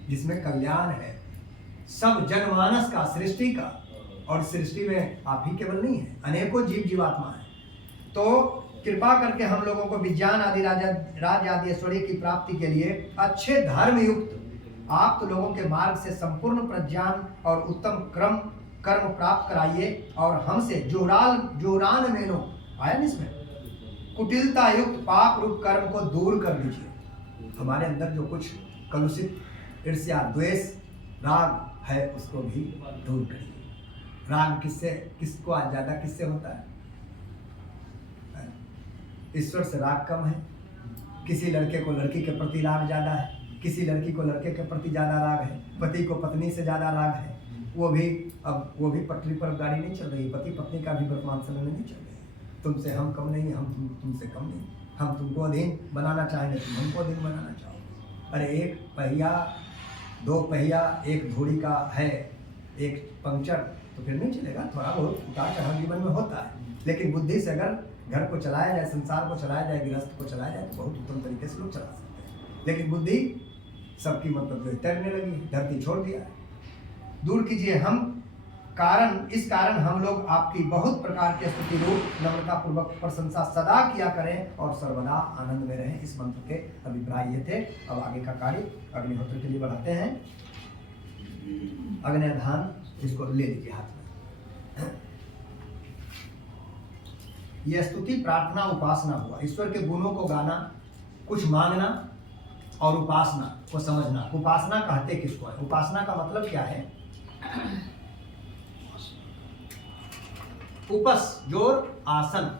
जिसमें कल्याण है सब जनमानस का, सृष्टि का। और सृष्टि में आप ही केवल नहीं है, अनेकों जीव जीवात्मा है। तो कृपा करके हम लोगों को विज्ञान आदि राज आदि ऐश्वर्य की प्राप्ति के लिए अच्छे धर्म युक्त आप तो लोगों के मार्ग से संपूर्ण प्रज्ञान और उत्तम कर्म प्राप्त कराइए। और हमसे जोरान मेनो आया न इसमें, कुटिलता युक्त पाप रूप कर्म को दूर कर दीजिए। हमारे अंदर जो कुछ कलुषित ईर्ष्या, द्वेष, राग है उसको भी दूर करिए। राग किसको आज ज्यादा किससे होता है? ईश्वर से राग कम है। किसी लड़के को लड़की के प्रति राग ज्यादा है, किसी लड़की को लड़के के प्रति ज्यादा राग है, पति को पत्नी से ज्यादा राग है। वो भी पटरी पर गाड़ी नहीं चल रही, पति पत्नी का भी वर्तमान समय में नहीं चल रही। तुमसे हम कम नहीं, हम तुमसे कम नहीं। हम तुमको अधीन बनाना चाहेंगे, तुम हमको अधीन बनाना चाहो। अरे एक पहिया, दो पहिया, एक धूड़ी का है, एक पंक्चर तो फिर नहीं चलेगा। थोड़ा बहुत उतार चढ़ाव जीवन में होता है, लेकिन बुद्धि से अगर घर को चलाया जाए, संसार को चलाया जाए, गृहस्थ को चलाया जाए तो बहुत उत्तम तरीके से लोग चला सकते हैं। लेकिन बुद्धि सबकी मतलब जो तैरने लगी, धरती छोड़ दिया है। दूर कीजिए इस कारण हम लोग आपकी बहुत प्रकार के स्तुति रूप नम्रता पूर्वक प्रशंसा सदा किया करें और सर्वदा आनंद में रहें। इस मंत्र के अभिप्राय ये थे। अब आगे का कार्य अग्निहोत्र के लिए बढ़ाते हैं। अग्निधान इसको ले लीजिए हाथ में। यह स्तुति, प्रार्थना, उपासना हुआ। ईश्वर के गुणों को गाना, कुछ मांगना और उपासना को समझना। उपासना कहते किसको है? उपासना का मतलब क्या है? उपस जोर आसन,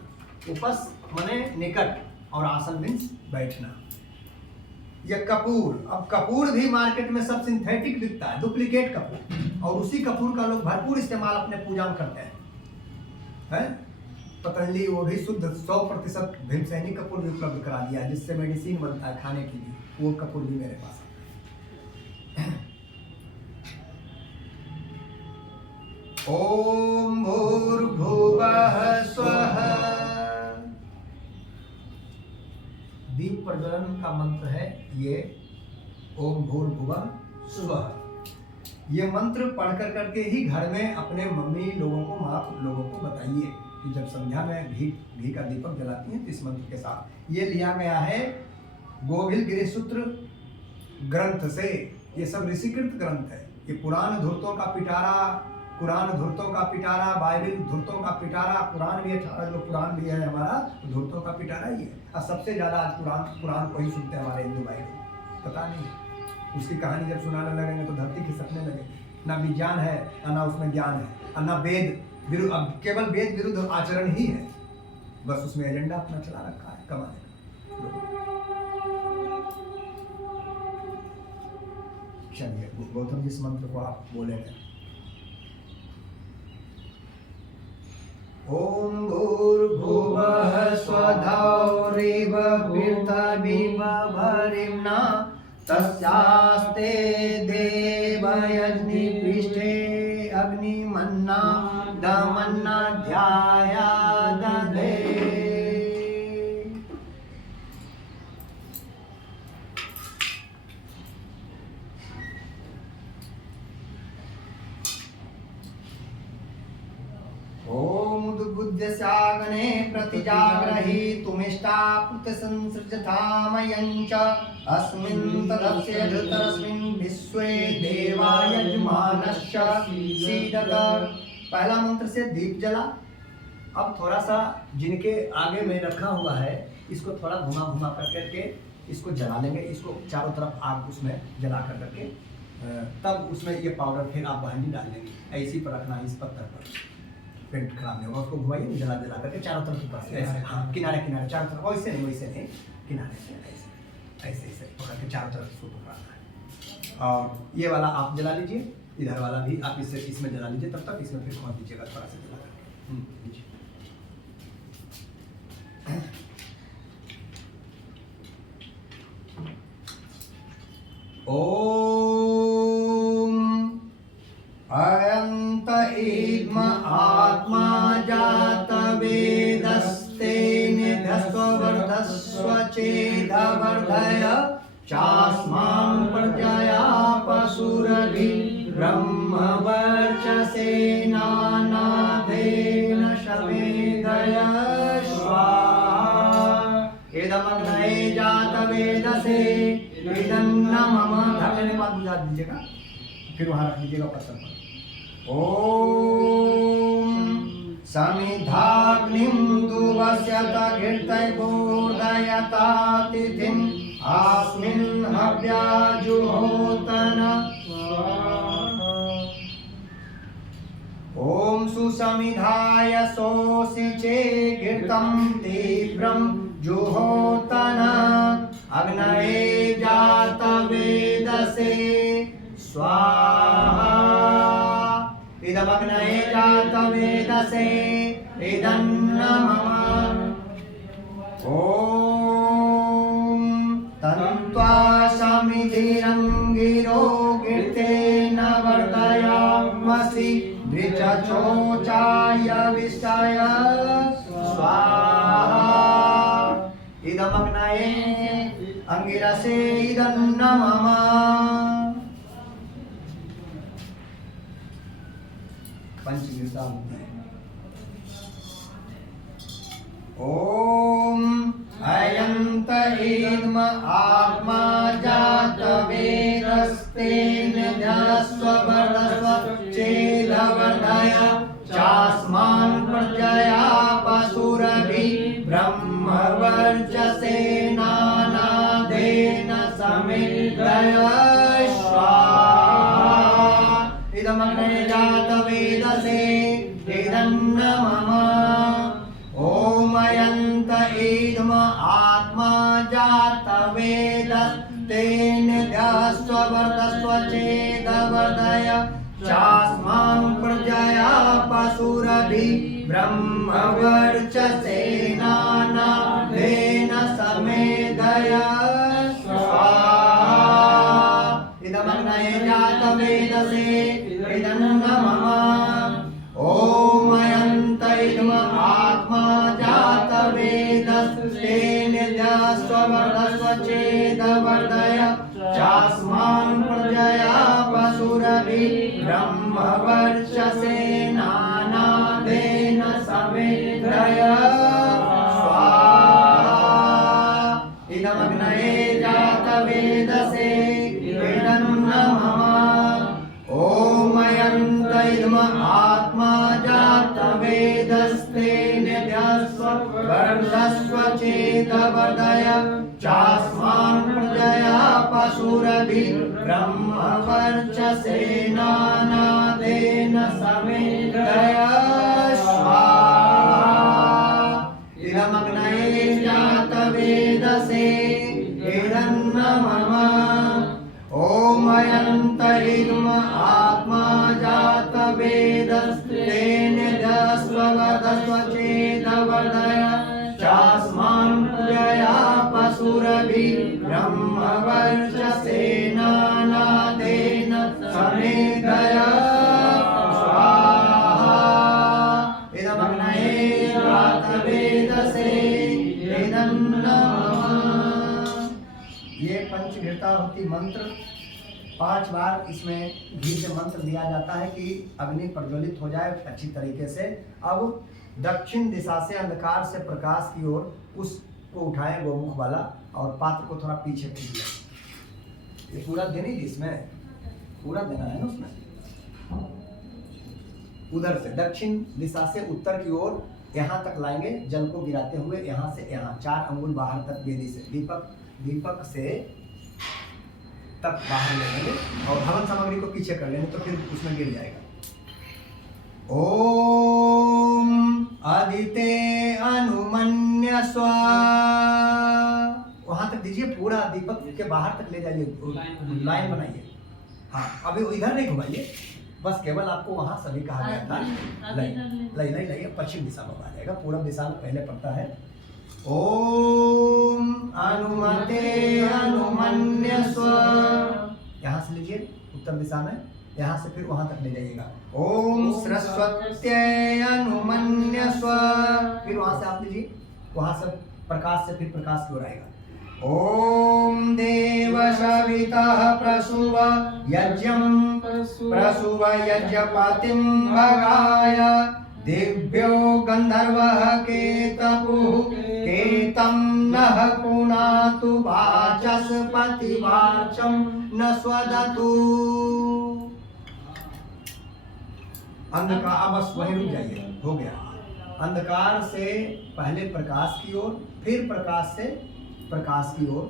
उपस माने निकट और आसन मीन्स बैठना। यह कपूर, अब कपूर भी मार्केट में सब सिंथेटिक बिकता है, डुप्लीकेट कपूर, और उसी कपूर का लोग भरपूर इस्तेमाल अपने पूजा में करते हैं। पतंजलि वो भी शुद्ध 100% भीमसेनी कपूर भी उपलब्ध करा दिया, जिससे मेडिसिन बनता है खाने के लिए। वो कपूर भी मेरे पास है। ओम भूर्भुवः स्वः। दीप प्रज्वलन का मंत्र है ये, ओम भूर्भुवः स्वः। ये मंत्र पढ़ करके ही घर में अपने मम्मी लोगों को, माँ लोगों को बताइए कि जब संध्या में घी का दीपक जलाती हैं तो इस मंत्र के साथ। ये लिया गया है गोभिल गिरिसूत्र ग्रंथ से। ये सब ऋषिकृत ग्रंथ है। ये पुराण धुर्तों का पिटारा, कुरान धुर्तों का पिटारा, बाइबिल धुर्तों का पिटारा, कुरान भी 18 जो कुरान भी है हमारा, धुर्तों का पिटारा ही है। और सबसे ज्यादा आज कुरान को ही सुनते हैं हमारे हिंदू भाई। पता नहीं उसकी कहानी जब सुनाने लगेंगे तो धरती खिसकने लगे। ना विज्ञान है ना उसमें ज्ञान है, और ना वेद विरुद्ध, अब केवल वेद विरुद्ध आचरण ही है। बस उसमें एजेंडा अपना चला रखा है कमाने का। चलिए गौतम जी इस मंत्र को आप बोलेंगे। ओम भूर्भुवः स्वधौरिव पृथिवीव भरिम्ना तस्यास्ते देवयज्ञि पृष्ठे अग्निमन्ना दमन्ना ध्याया दधे। ओम उद्बुद्धस्याग्ने प्रतिजाग्रही तुमिष्टा प्रतिसंसृजधामयञ्च अस्मिन् तदस्य धृतरस्मिन् विश्वे देवा यजमानश्च सीदत। पहला मंत्र से दीप जला। अब थोड़ा सा जिनके आगे में रखा हुआ है इसको थोड़ा घुमा करके इसको जला लेंगे। इसको चारों तरफ आग उसमें जला करके तब उसमें ये पाउडर फिर आप बहंडी डाल लेंगे। ऐसी पर रखना, इस पत्थर पर पेंट खराब नहीं होगा। उसको घुमाइए जला करके चारों तरफ ऊपर से ऐसे, हाँ किनारे चारों तरफ, वैसे नहीं किनारे से ऐसे पकड़ के चारों तरफ इसको पकड़ना है। और ये वाला आप जला लीजिए, इधर वाला भी आप इसमें जला लीजिए। तब तक इसमें फिर खोल दीजिएगा थोड़ा सा जला करके। ओम वर्धय चास्मां प्रजया पशुरभिः ब्रह्मवर्चसेनानादेन शमेधय स्वाहा इदमग्नये जातवेदसे इदन्न मम धरने बाद बुझा दीजिएगा फिर वहां रख दीजिएगा पत्थर पर। ओम समिधाग्निं दुवस्यत कीर्तयपूर्दयता तिथिम् अस्मिन् हव्याजुहोतन ओम सुसमिधाय सोसिचे कीर्तं तीव्रं जुहोतन अग्नये जातवेदसे स्वाहा इदमग्नये जातवेदसे इदन्न मम ओम तन्त्वा समिधिरङ्गिरो कीर्तेन वर्धयामसि वृचचोचाय विष्टाय स्वाहा इदमग्नये अंगिरसे इदन्न मम पंचगीता ओम अयंत इद्म आत्मा जातवेदस्तेन ध्यास्ववर्धस्व चेदवर्धय चास्मान् प्रजया पशुरभिः ब्रह्मवर्चसेनानादेन समेधय स्वाहा इदमग्नये जातवेदसे इदन्न मम ओम अयंत इद्म आत्मा जातवेदस्तेन ध्यास्ववर्धस्व चेदवर्धय चास्मां प्रजया पशुरभिः ब्रह्मवर्चसेनानादेन समेधय स्वाहा इदमग्नये जातवेदसे इदन्न मम ओम अयंत इद्म आत्मा जातवेदस्तेन ध्यास्ववर्धस्व चेदवर्धय चास्मां प्रजया पशुरभिः ब्रह्मवर्चसेनानादेन समेधय स्वाहा इदमग्नये जातवेदसे इदन्न मम ओम अयंत इद्म आत्मा जातवेदस्तेन ध्यास्ववर्धस्व चेदवर्धय चास्मां प्रजया पशुरभिः ब्रह्मवर्चसेनानादेन समेधय स्वाहा इदमग्नये जातवेदसे इदन्न मम ओम अयंत इद्म आत्मा जातवेदस्तेन ध्यास्ववर्धस्व चेदवर्धय चास्मां प्रजया पशुरभिः ब्रह्मवर्चसेनानादेन समेधय स्वाहा इदमग्नये जातवेदसे इदन्न मम। ये पंचघृताहुति मंत्र 5 बार इसमें घी से मंत्र दिया जाता है कि अग्नि प्रज्वलित हो जाए अच्छी तरीके से। अब दक्षिण दिशा से अंधकार से प्रकाश की ओर उसको उठाएं गोमुख वाला और पात्र को थोड़ा पीछे खींच लें। ये पूरा देना ही इसमें पूरा देना है ना उसमें। उधर से दक्षिण दिशा से उत्तर की ओर यहाँ तक लाएंगे जल को गिराते हुए, यहाँ से यहाँ 4 अंगुल बाहर तक वेदी से दीपक से तक बाहर ले लेंगे और हवन सामग्री को पीछे कर लेंगे तो फिर उसमें गिर जाएगा। ओम आदिते अनुमन्य स्व वहां तक दीजिए, पूरा दीपक के बाहर तक ले जाइए, लाइन बनाइए। हाँ अभी इधर नहीं घुमाइए, बस केवल आपको वहां सभी कहा गया था लाइए पश्चिम दिशा में आ जाएगा। पूर्व दिशा में पहले पड़ता है। ओम अनुमते अनुमन्य स्व यहाँ से लीजिए उत्तर दिशा में, यहाँ से फिर वहां तक ले जाइएगा। ओम सरस्वत्यै अनुमन्य स्व फिर वहां से आप लीजिए, वहां से प्रकाश से फिर प्रकाश की ओर आएगा। ॐ देव सवितः प्रसुव यज्ञं प्रसुव यज्ञपतिं भगाय दिव्यो गन्धर्वः केतपुः केतं नः पुनातु वाचस्पतिवाचं न स्वदतु। अंधकार, बस वहीं रुक जाइए, हो गया। अंधकार से पहले प्रकाश की ओर, फिर प्रकाश से प्रकाश की ओर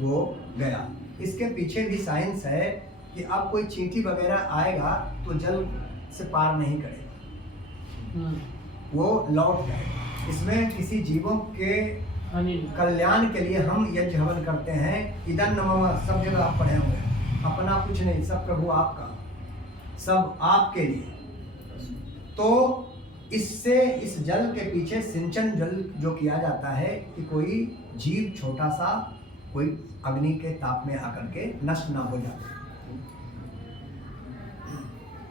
वो गया। इसके पीछे भी साइंस है कि अब कोई चींटी वगैरह आएगा तो जल से पार नहीं करेगा, वो लौट जाएगा। इसमें किसी जीवों के कल्याण के लिए हम यज्ञ हवन करते हैं। इदं नमः, सब जगह आप पढ़े हुए हैं। अपना कुछ नहीं, सब प्रभु आपका, सब आपके लिए। तो इससे इस जल के पीछे सिंचन जल जो किया जाता है कि कोई जीव छोटा सा कोई अग्नि के ताप में आकर के नष्ट ना हो जाए।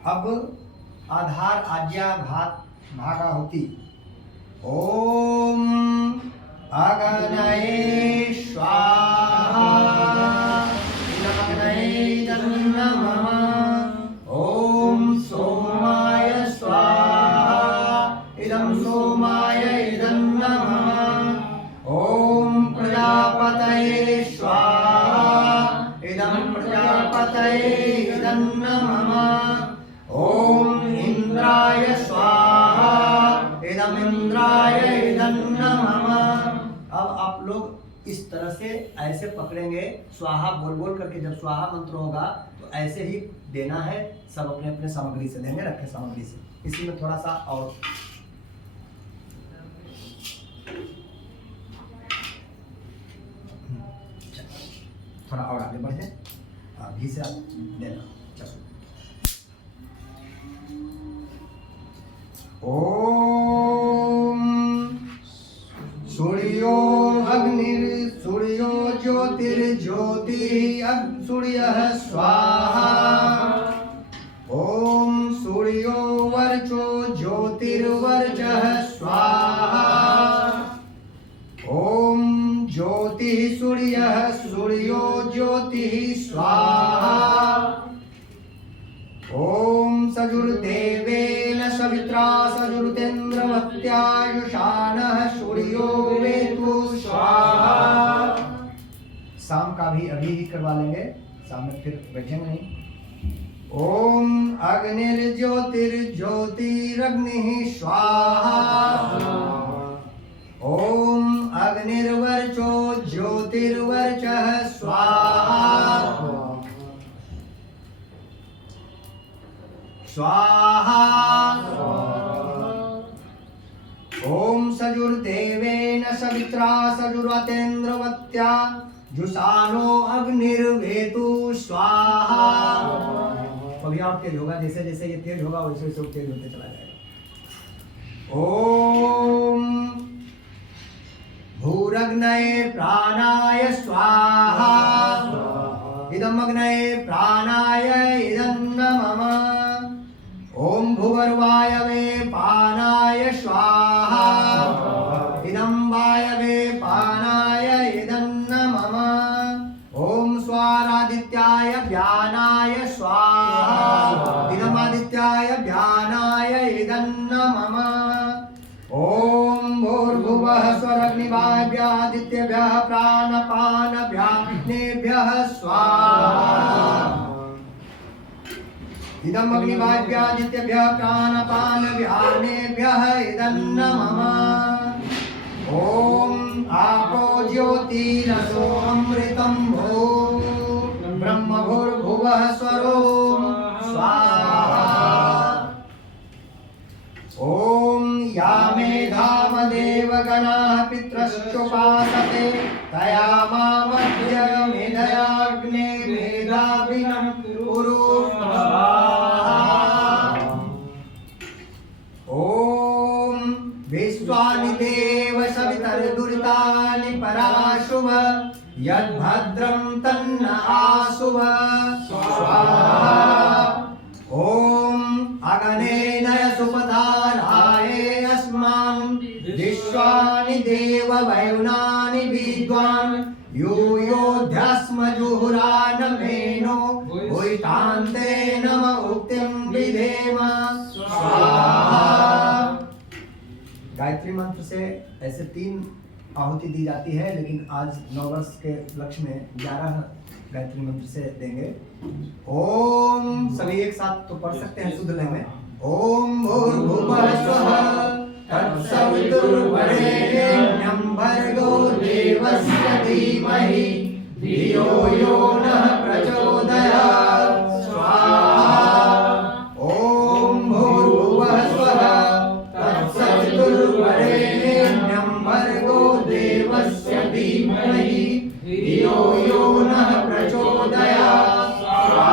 अब आधार आज्ञा भागा होती। ओम अग्नये स्वाहा अग्नये नमः। ओम सोमाय इदं सोमाय इदं नमः। ओम प्रजापतये स्वाहा इदं प्रजापतये इदं नमः। ओम इंद्राय स्वाहा इदं इंद्राय इदं नमः। अब आप लोग इस तरह से ऐसे पकड़ेंगे, स्वाहा बोल बोल करके। जब स्वाहा मंत्र होगा तो ऐसे ही देना है। सब अपने अपने सामग्री से देंगे, रखे सामग्री से। इसी में थोड़ा सा और थोड़ा और आगे बढ़ जाए, अभी से आप देना। चलो ओम सूर्यो अग्निर सूर्यो ज्योतिर्ज्योति सूर्यः स्वाहा। ओम सूर्यो वर्चो ज्योतिर्वर्चः स्वाहा। ओम ज्योतिः सूर्यः सूर्यो ज्योतिः स्वाहा। ओम सजुर्देवेन सवित्रा सजुर्तेन्द्रवत्यायुषानः सूर्यो वेतु स्वाहा। शाम का भी अभी ही करवा लेंगे, शाम में फिर बैठेंगे नहीं। ओम अग्निर्ज्योतिर्ज्योतिरग्निः स्वाहा। ओम अग्निर्वर्चो ज्योतिर्वर्चः स्वाहा। स्वाहा। ओम सजुर्देवेन सवित्रा सजुर्वतेन्द्रवत्या जुषानो अग्निर्वेतु स्वाहा। अभी और तेज होगा, जैसे जैसे ये तेज होगा वैसे वैसे तेज होते चला जाएगा। ओम भूरग्नये प्राणाय स्वाहा। इदम् अग्नये प्राणाय इदं नमः। ओम भुवर्वायवे पानाय स्वाहा। इदं वायवे पानाय इदं नमः। ओम स्वारादित्याय व्यानाय स्वाहा। इदमादित्याय व्यानाय इदं नमः। ओम भूर्भुवः स्वरग्निवायुभ्यादित्यभ्यः प्राणपानभ्याग्नेभ्यः स्वाहा। इदम् अग्निवायुभ्यादित्यभ्यः प्राणपानव्यानेभ्यः इदं नमः। ओम आपो ज्योतिरसो अमृतं भो ब्रह्म भूर्भुवः स्वरो स्वाहा। ओम या मेधामदेव गणाः पितरश्चोपासते तया मामद्य मेधयाग्ने मेधाविनं कुरु स्वाहा। ओम विश्वानि देव सवितर्दुरितानि पराशुभ यद्भद्रं तन्न आशुभ स्वाहा। ओम अगनेन सुपधाराये अस्मान् विश्वानि देव वयुनानि विद्वान् यो स्वानमेनो भूतान्ते नम उक्तिं विधेम स्वाहा। गायत्री मंत्र से ऐसे 3 आहुति दी जाती है, लेकिन आज 9 वर्ष के लक्ष्य में 11 गायत्री मंत्र से देंगे। ओम, सभी एक साथ तो पढ़ सकते हैं शुद्ध लय में। ओम भूर्भुवः स्वः तत्सवितुर्वरेण्यं भर्गो देवस्य धीमहि धियो यो नः प्रचोदयात् स्वाहा। ओम भूर्भुवः स्वः तत्सवितुर्वरेण्यं भर्गो देवस्य धीमहि धियो यो नः प्रचोदयात् स्वाहा।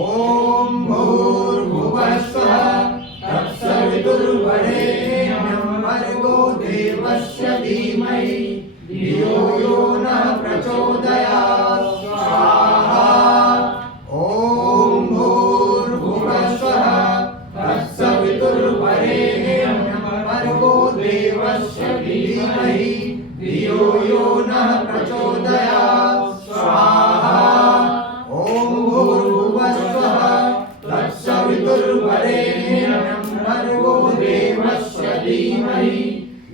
ओम भूर्भुवः स्वः तत्सवितुर्वरेण्यं भर्गो देवस्य धीमहि धियो यो नः प्रचोदयात् स्वाहा। ओम भूर्भुवः स्वः तत्सवितुर्वरेण्यं भर्गो देवस्य धीमहि धियो यो नः प्रचोदयात् स्वाहा। ओम भूर्भुवः स्वः तत्सवितुर्वरेण्यं भर्गो देवस्य धीमहि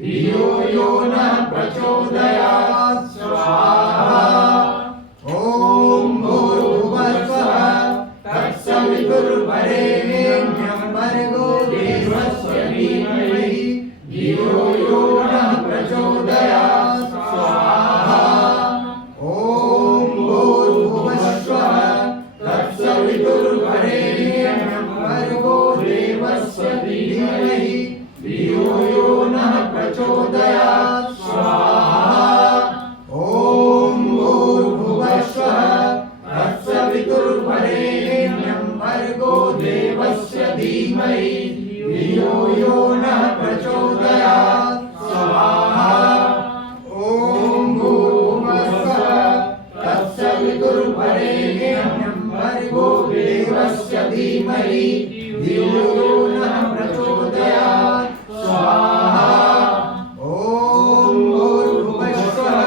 धियो यो नः प्रचोदयात् स्वाहा। ओम भूर्भुवः स्वः तत्सवितुर्वरेण्यं भर्गो देवस्य धीमहि धियो यो नः प्रचोदयात् स्वाहा। ओम भूर्भुवः स्वः तत्सवितुर्वरेण्यं भर्गो देवस्य धीमहि धियो यो नः प्रचोदयात् स्वाहा। ओम भूर्भुवः स्वः तत्सवितुर्वरेण्यं भर्गो देवस्य धीमहि धियो यो नः प्रचोदयात् स्वाहा। ओम भूर्भुवः स्वः तत्सवितुर्वरेण्यं भर्गो देवस्य धीमहि धियो यो नः प्रचोदयात् स्वाहा। ओम भूर्भुवः स्वः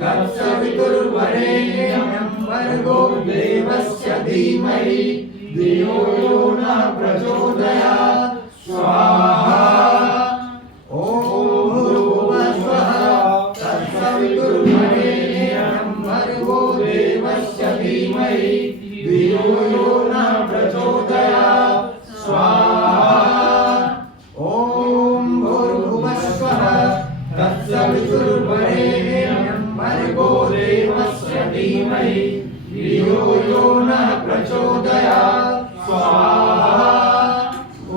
तत्सवितुर्वरेण्यं भर्गो देवस्य धीमहि धियो यो नः प्रचोदयात् स्वाहा। ओम भूर्भुवः स्वः तत्सवितुर्वरेण्यं भर्गो देवस्य धीमहि धियो यो नः प्रचोदयात् स्वाहा। ओम भूर्भुवः स्वः तत्सवितुर्वरेण्यं भर्गो देवस्य धीमहि धियो यो नः प्रचोदयात् स्वाहा।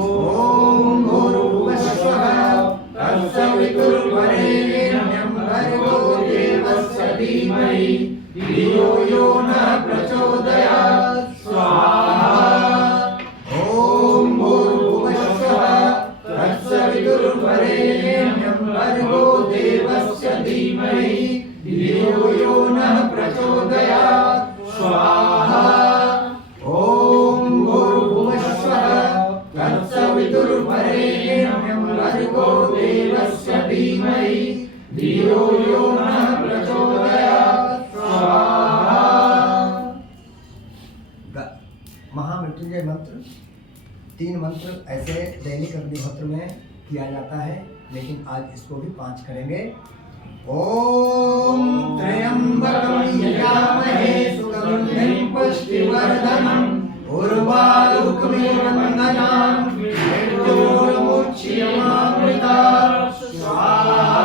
ओम भूर्भुवः स्वः तत्सवितुर्वरेण्यं भर्गो देवस्य धीमहि धियो यो नः प्रचोदयात् स्वाहा। ओम भूर्भुवः स्वः तत्सवितुर्वरेण्यं भर्गो देवस्य धीमहि धियो यो नः प्रचोदयात् स्वाहा। ओम भूर्भुवः स्वः तत्सवितुर्वरेण्यं भर्गो देवस्य धीमहि धियो यो नः प्रचोदयात् स्वाहा। महामृत्युंजय मंत्र 3 मंत्र ऐसे दैनिक अग्निहोत्र में किया जाता है, लेकिन आज इसको भी 5 करेंगे। ओम त्र्यंबकं यजामहे सुगंधिं पुष्टिवर्धनम् उर्वारुकमिव वन्दनान् मृत्योर्मुच्यमामृतात् स्वाहा।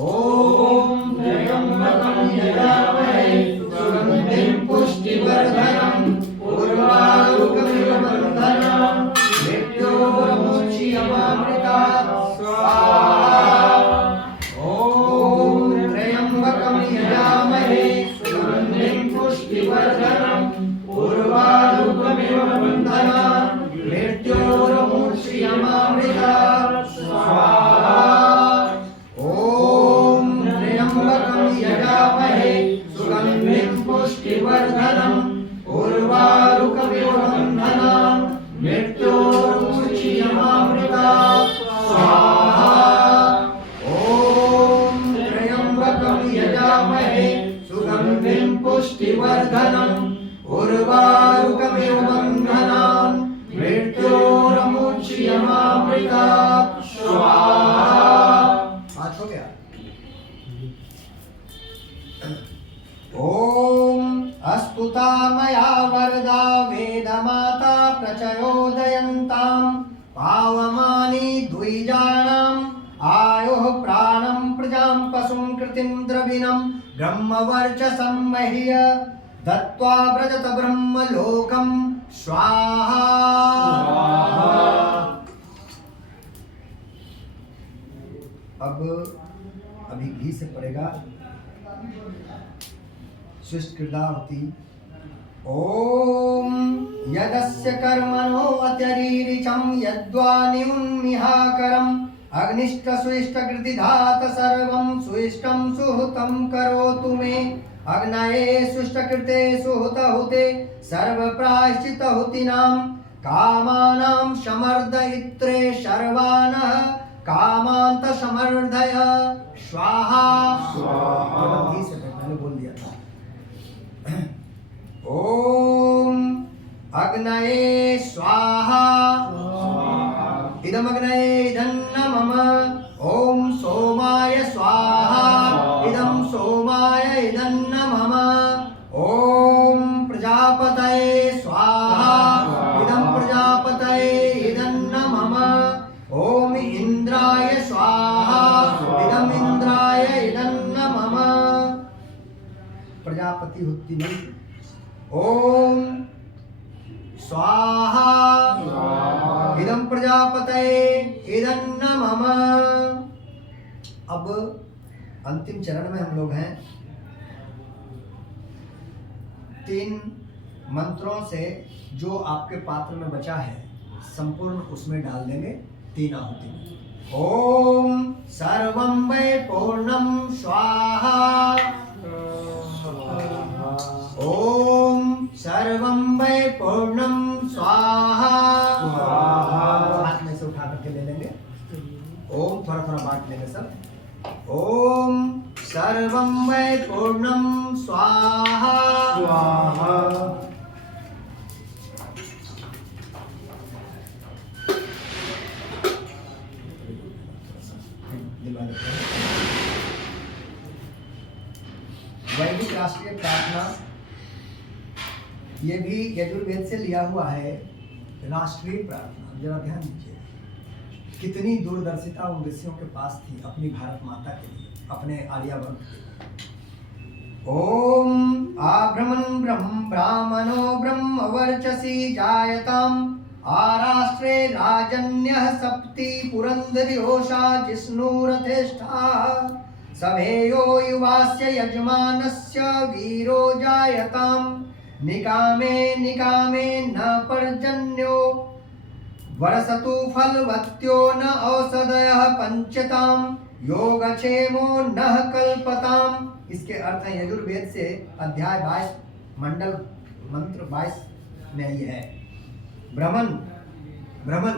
ओम त्र्यंबकं यजामहे सुगंधिं पुष्टिवर्धनम् उर्वारुकमिव वन्दनान् मृत्योर्मुच्यमामृतात् स्वाहा। ओम त्र्यंबकं यजामहे वृद्धिं पुष्टिवर्धनम् उर्वारुकमिव बन्धनान् मृत्योरमुच्यमामृतात् स्वाहा। आज हो गया। ओम अस्तुता मया वरदा वेदमाता प्रचयोदयन्तां पावमानि द्विजानाम् आयुः प्राणं प्रजां पशुं कृतिं द्रविणं ब्रह्मवर्चसं मह्य दत्त्वा व्रजत ब्रह्मलोकं स्वाहा। अब अभी घी से पड़ेगा शिष्ट कृदावती। ओम यदस्य कर्मणो अत्यरीरिचं यद्वानिउन्मिहाकरम् अग्निष्ट सुइष्ट कृतिधात सर्वं सुइष्टं सुहुतं करोतु मे अग्नये सुष्टकृते सुहुतहुते सर्वप्रायश्चितहुतीनां कामानां समर्दयित्रे सर्वानः कामांत समर्दय स्वाहा। घी से मैंने बोल दिया था। ओम अग्नये स्वाहा इदम अग्नये इदन्न मम। ओम सोमाय स्वाहा इदम सोमाय इदन्न मम। ओम प्रजापतये स्वाहा इदम प्रजापतये इदन्न मम। ओम इंद्राय स्वाहा इदम इंद्राय इदन्न मम। प्रजापति होती नहीं। ओम स्वाहा इदं प्रजापतये इदन्न मम। अब अंतिम चरण में हम लोग हैं। 3 मंत्रों से जो आपके पात्र में बचा है संपूर्ण उसमें डाल देंगे 3 आहुति। ओम सर्वं वै पूर्णं स्वाहा। ओम सर्वं वै पूर्णं स्वाहा। हाथ में से उठा करके ले लेंगे। ओम थोड़ा थोड़ा बांट लेंगे सब। ओम सर्वं वै पूर्णं स्वाहा। वैदिक राष्ट्रीय प्रार्थना ये भी यजुर्वेद से लिया हुआ है। राष्ट्रीय प्रार्थना जरा ध्यान दीजिए कितनी दूरदर्शिता उन ऋषियों के पास थी अपनी भारत माता के लिए, अपने आर्यावर्त के लिए। ओम आभ्रमन् ब्राह्मणो ब्रह्मवर्चसी जायताम् आराष्ट्रे राजन्यः सप्ति पुरन्दरिहोषा जिष्णुरथेष्ठा सभेयो युवास्य यजमानस्य वीरो जायताम् निकामे निकामे न पर्जन्यो वर्षतु फलवत्यो न औषधयः पंचताम् योगक्षेमो न कल्पताम्। इसके अर्थ है यजुर्वेद से अध्याय 22 मंडल मंत्र 22 में ये है। ब्रह्मन ब्रह्मन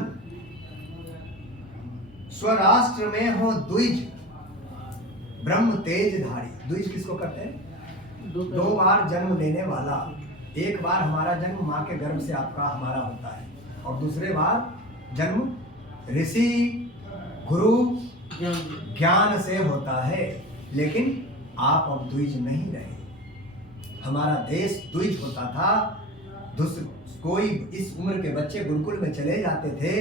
स्वराष्ट्र में हो द्विज ब्रह्म तेजधारी। द्विज किसको कहते हैं? 2 बार जन्म लेने वाला। एक बार हमारा जन्म माँ के गर्भ से आपका हमारा होता है और दूसरे बार जन्म ऋषि गुरु ज्ञान से होता है। लेकिन आप अब द्विज नहीं रहे। हमारा देश द्विज होता था। कोई इस उम्र के बच्चे गुरुकुल में चले जाते थे,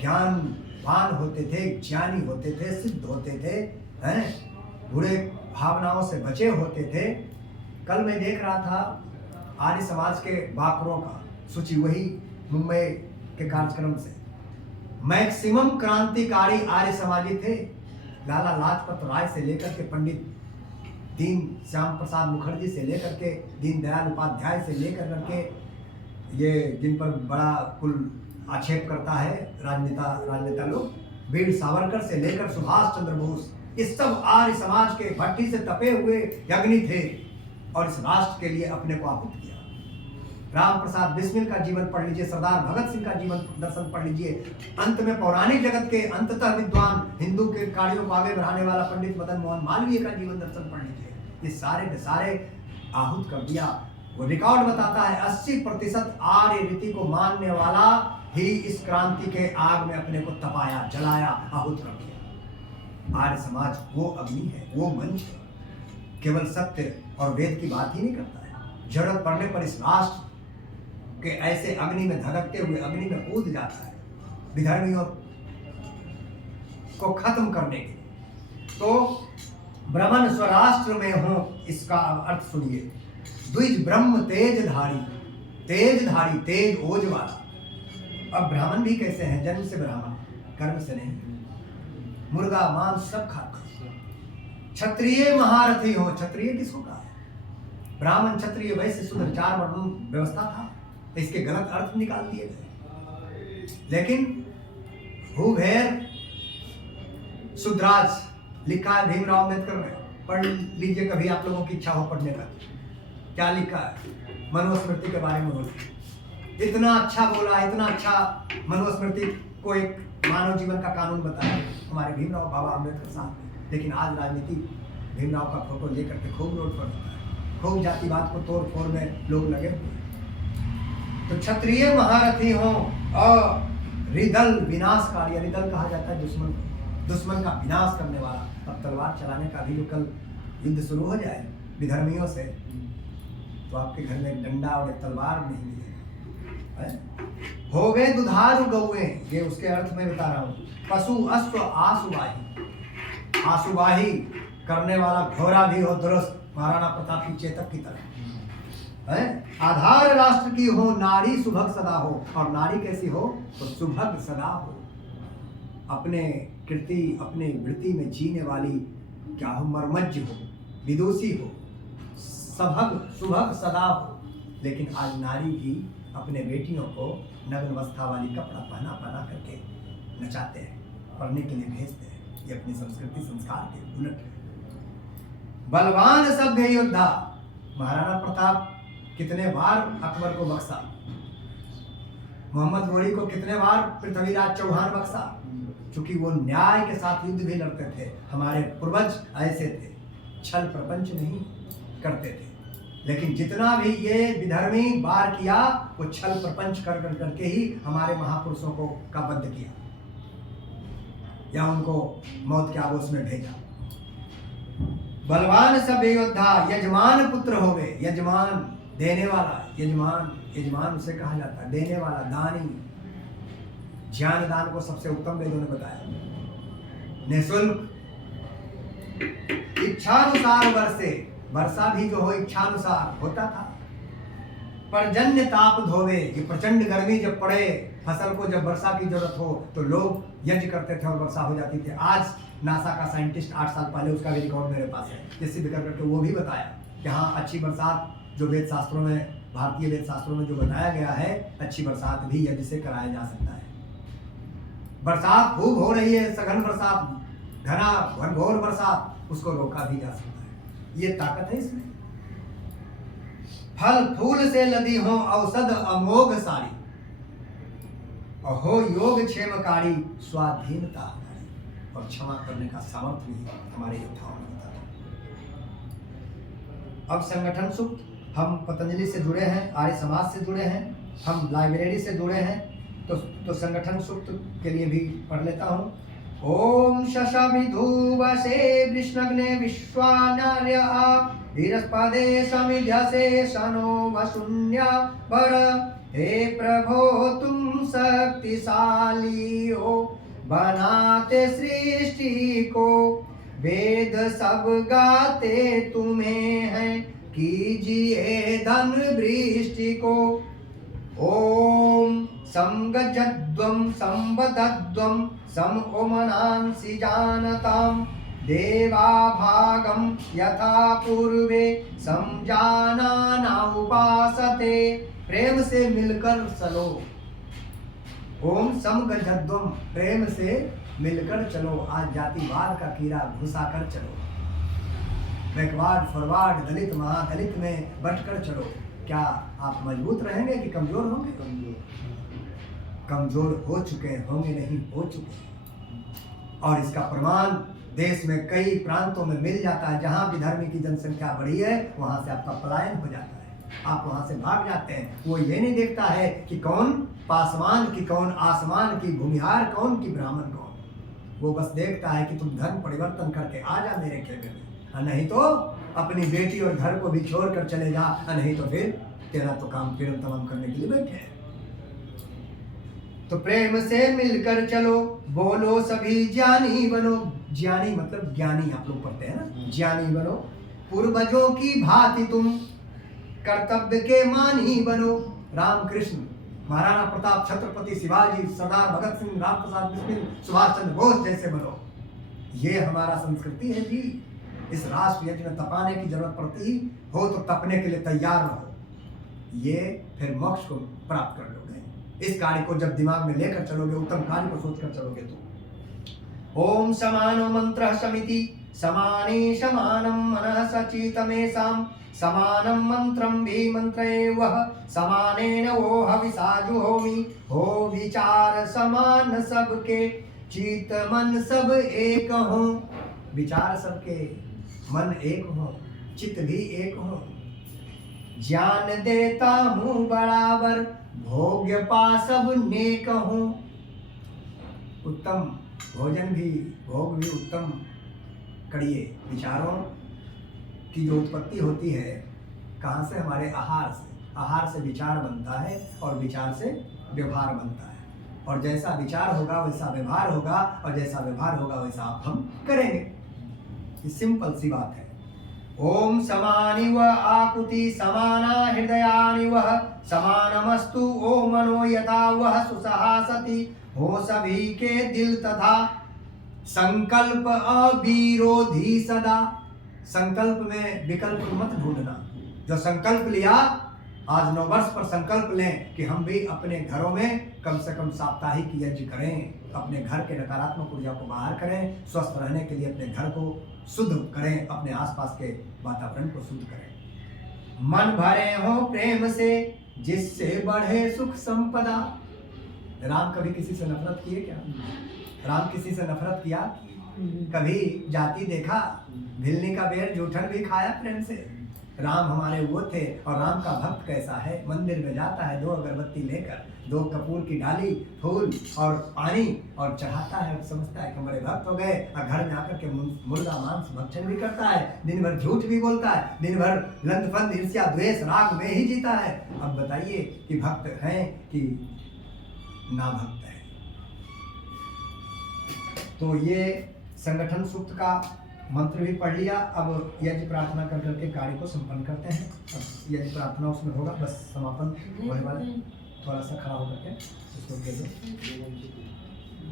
ज्ञानवान होते थे, ज्ञानी होते थे, सिद्ध होते थे, हैं, बुरे भावनाओं से बचे होते थे। कल मैं देख रहा था आर्य समाज के बाकरों का सूची, वही मुंबई के कार्यक्रम से। मैक्सिमम क्रांतिकारी आर्य समाजी थे। लाला लाजपत राय से लेकर के पंडित दीन श्याम प्रसाद मुखर्जी से लेकर के दीनदयाल उपाध्याय से लेकर करके ये जिन पर बड़ा कुल आक्षेप करता है राजनेता लोग, वीर सावरकर से लेकर सुभाष चंद्र बोस, इस सब आर्य समाज के भट्टी से तपे हुए यज्ञी थे और इस राष्ट्र के लिए अपने को आहुति किया। राम प्रसाद बिस्मिल का जीवन पढ़ लीजिए, सरदार भगत सिंह का जीवन दर्शन पढ़ लीजिए। अंत में पौराणिक जगत के अंततः विद्वान हिंदू के कार्यों को आगे बढ़ाने वाला पंडित मदन मोहन मालवीय का जीवन दर्शन पढ़ लीजिए। ये सारे के सारे आहूत कर दिया। वो रिकॉर्ड बताता है 80% आर्य रीति को मानने वाला ही इस क्रांति के आग में अपने को तपाया, जलाया, आहूत कर दिया। आर्य समाज वो अग्नि है, वो मंच है, केवल सत्य और वेद की बात ही नहीं करता है। जरूरत पड़ने पर इस राष्ट्र के ऐसे अग्नि में धधकते हुए अग्नि में कूद जाता है विधर्मियों को खत्म करने के लिए। तो ब्रह्मन स्वराष्ट्र में हो, इसका अर्थ सुनिए। द्विज ब्रह्म तेजधारी, तेजधारी तेज ओज वाला। अब ब्राह्मण भी कैसे हैं? जन्म से ब्राह्मण, कर्म से नहीं। मुर्गा मांस सब खाते। क्षत्रिय महारथी हो, क्षत्रिय किसको कहा है? ब्राह्मण क्षत्रिय वैश्य शूद्र 4 वर्णों व्यवस्था था, इसके गलत अर्थ निकाल दिए गए। लेकिन भूभेर शुद्राज लिखा है भीमराव अम्बेडकर ने, पढ़ लीजिए कभी आप लोगों की इच्छा हो पढ़ने का। क्या लिखा है? मनुस्मृति के बारे में बोला, इतना अच्छा बोला, इतना अच्छा मनुस्मृति को एक मानव जीवन का कानून बताया हमारे भीमराव बाबा अम्बेडकर साहब। लेकिन आज राजनीति भीमराव का फोटो लेकर के खूब रोड पर होता है, खूब जातिवाद को तोड़ फोड़ में लोग लगे हुए हैं। तो क्षत्रिय महारथी हो और रिदल विनाशकारी, रिदल कहा जाता है दुश्मन को, दुश्मन का विनाश करने वाला। अब तलवार चलाने का भी जो कल युद्ध शुरू हो जाए विधर्मियों से, तो आपके घर में एक डंडा और एक तलवार नहीं मिलेगा। होवे दुधारू गौए, ये उसके अर्थ में बता रहा हूँ। पशु अश्व आसुवाही, आसुवाही करने वाला घोड़ा भी हो दुरुस्त, महाराणा प्रताप की चेतक की तरह है। आधार राष्ट्र की हो, नारी सुभग सदा हो। और नारी कैसी हो? तो सुभग सदा हो, अपने कीर्ति अपने वृत्ति में जीने वाली क्या हो? मर्मज्ञ हो, विदुषी हो, सभग सुभग सदा हो। लेकिन आज नारी भी अपने बेटियों को नग्न अवस्था वाली कपड़ा पहना पहना करके नचाते हैं, पढ़ने के लिए भेजते हैं। ये अपनी संस्कृति संस्कार के उलट है। बलवान सभ्य योद्धा, महाराणा प्रताप कितने बार अकबर को बख्शा, मोहम्मद गोरी को कितने बार पृथ्वीराज चौहान बख्शा, क्योंकि वो न्याय के साथ युद्ध भी लड़ते थे। हमारे पूर्वज ऐसे थे, छल प्रपंच नहीं करते थे। लेकिन जितना भी ये विधर्मी वार किया, वो छल प्रपंच कर करके ही हमारे महापुरुषों को का वध किया या उनको मौत के आगोश में भेजा। बलवान सब योद्धा, यजमान पुत्र होवे। यजमान देने वाला, यजमान, यजमान उसे कहा जाता है देने वाला, दानी। ज्ञान दान को सबसे उत्तम वेदों ने बताया। निःशुल्क, इच्छानुसार वर्षे, वर्षा भी जो हो इच्छानुसार होता था। पर्जन्य ताप धोवे, ये प्रचंड गर्मी जब पड़े, फसल को जब वर्षा की जरूरत हो तो लोग यज्ञ करते थे और वर्षा हो जाती थी। आज नासा का साइंटिस्ट 8 साल पहले, उसका भी रिकॉर्ड मेरे पास है, ये सिद्ध कर करके वो भी बताया कि हाँ अच्छी बरसात जो वेद शास्त्रों में, भारतीय वेद शास्त्रों में जो बताया गया है, अच्छी बरसात भी यज्ञ से कराया जा सकता है। बरसात खूब हो रही है, सघन बरसात, घना घनघोर बरसात, उसको रोका भी जा सकता है। ये ताकत है इसमें। फल फूल से लदी हो औषध अमोघ सारी, और हो योग क्षेमकारी स्वाधीनता, और क्षमा करने का सामर्थ्य भी हमारे योद्धाओं में होता है। अब संगठन सूक्त, हम पतंजलि से जुड़े हैं, आर्य समाज से जुड़े हैं, हम लाइब्रेरी से जुड़े हैं, तो संगठन सूक्त के लिए भी पढ़ लेता हूँ। ओम शशमिधुवसे वृष्णग्ने विश्वानार्य धीरस्पदे समिध्यसे शनो वशून्य वर। हे प्रभो तुम शक्तिशाली हो, बनाते सृष्टि को, वेद सब गाते तुम्हें हैं, कीजिए धन वृष्टि को। ओम संगजद्वं संवदद्वं सम ओमनांसि जानताम, देवा भागम यथा पूर्वे समजाना उपासते। प्रेम से मिलकर चलो। ओम समगजद्वम, प्रेम से मिलकर चलो। आज जातिवाद का कीड़ा घुसा कर चलो, बैकवर्ड फॉरवर्ड, दलित महादलित में बंटकर चलो। क्या आप मजबूत रहेंगे कि कमजोर होंगे? कमजोर हो चुके होंगे, नहीं हो चुके। और इसका प्रमाण देश में कई प्रांतों में मिल जाता है। जहाँ भी धर्म की जनसंख्या बढ़ी है वहाँ से आपका पलायन हो जाता है, आप वहाँ से भाग जाते हैं। वो ये नहीं देखता है कि कौन पासवान की कौन आसमान की, भूमिहार कौन की ब्राह्मण कौन। वो बस देखता है कि तुम धर्म परिवर्तन करके आ जा मेरे खेमे में, नहीं तो अपनी बेटी और घर को भी छोड़ कर चले जा, नहीं तो फिर तेरा तो काम फिर तमाम करने के लिए बैठे हैं। तो प्रेम से मिलकर चलो, बोलो सभी ज्ञानी बनो। ज्ञानी मतलब ज्ञानी, आप लोग पढ़ते हैं ना, ज्ञानी बनो। पूर्वजों की भांति तुम कर्तव्य के मानी बनो। रामकृष्ण, महाराणा प्रताप, छत्रपति शिवाजी, सरदार भगत सिंह, राम प्रसाद बिस्मिल, सुभाष चंद्र बोस जैसे बनो। ये हमारा संस्कृति है जी। इस राष्ट्र यज्ञ में तपाने की जरूरत पड़ती हो तो तपने के लिए तैयार रहो, ये फिर मोक्ष को प्राप्त कर लोगे। इस कार्य को जब दिमाग में लेकर चलोगे, उत्तम कार्य को सोचकर चलोगे तो ओम समानो मंत्र समिति समाने समानम मनः सचितमेषां समानं मंत्रं भी मंत्रे वह समानेन वो हविषा जुहोमि। हो विचार समान सबके, चित मन सब एक हो। विचार सबके, मन एक हो, चित भी एक हो। ज्ञान देता हूँ बराबर, भोग्य पा सब नेक हूँ। उत्तम भोजन भी, भोग भी उत्तम करिए। विचारों की जो उत्पत्ति होती है कहाँ से? हमारे आहार से। आहार से विचार बनता है और विचार से व्यवहार बनता है, और जैसा विचार होगा वैसा व्यवहार होगा, और जैसा व्यवहार होगा वैसा आप हम करेंगे। ये सिंपल सी बात है। ओम समानि व आकुति समाना हृदयानि वह समानमस्तु ओ मनो यथा वह सुसहासति। हो सभी के दिल तथा संकल्प अविरोधी सदा। संकल्प में विकल्प मत ढूंढना। जो संकल्प लिया, आज 9 वर्ष पर संकल्प लें कि हम भी अपने घरों में कम से कम साप्ताहिक यज्ञ करें, अपने घर के नकारात्मक ऊर्जा को बाहर करें, स्वस्थ रहने के लिए अपने घर को शुद्ध करें, अपने आसपास के वातावरण को शुद्ध करें। मन भरे हो प्रेम से जिससे बढ़े सुख संपदा। राम कभी किसी से नफरत किए क्या? राम किसी से नफरत किया? कभी जाति देखा? भिलनी का बेर जूठन भी खाया प्रेम से। राम हमारे वो थे। और राम का भक्त कैसा है? मंदिर में जाता है 2 अगरबत्ती लेकर, 2 कपूर की डाली, फूल और पानी, और चढ़ाता है, समझता है कि हमारे भक्त हो गए। और घर में आकर के मुर्गा मांस भक्षण भी करता है, दिन भर झूठ भी बोलता है, दिन भर लंदफंद ईर्ष्या द्वेष राग में ही जीता है। अब बताइए कि भक्त हैं कि ना भक्त है? तो ये संगठन सूक्त का मंत्र भी पढ़ लिया। अब यज्ञ प्रार्थना कर करके कार्य को संपन्न करते हैं। अब यज्ञ प्रार्थना उसमें होगा, बस समापन होने वाला। थोड़ा सा खड़ा होकर के इसको दे दो।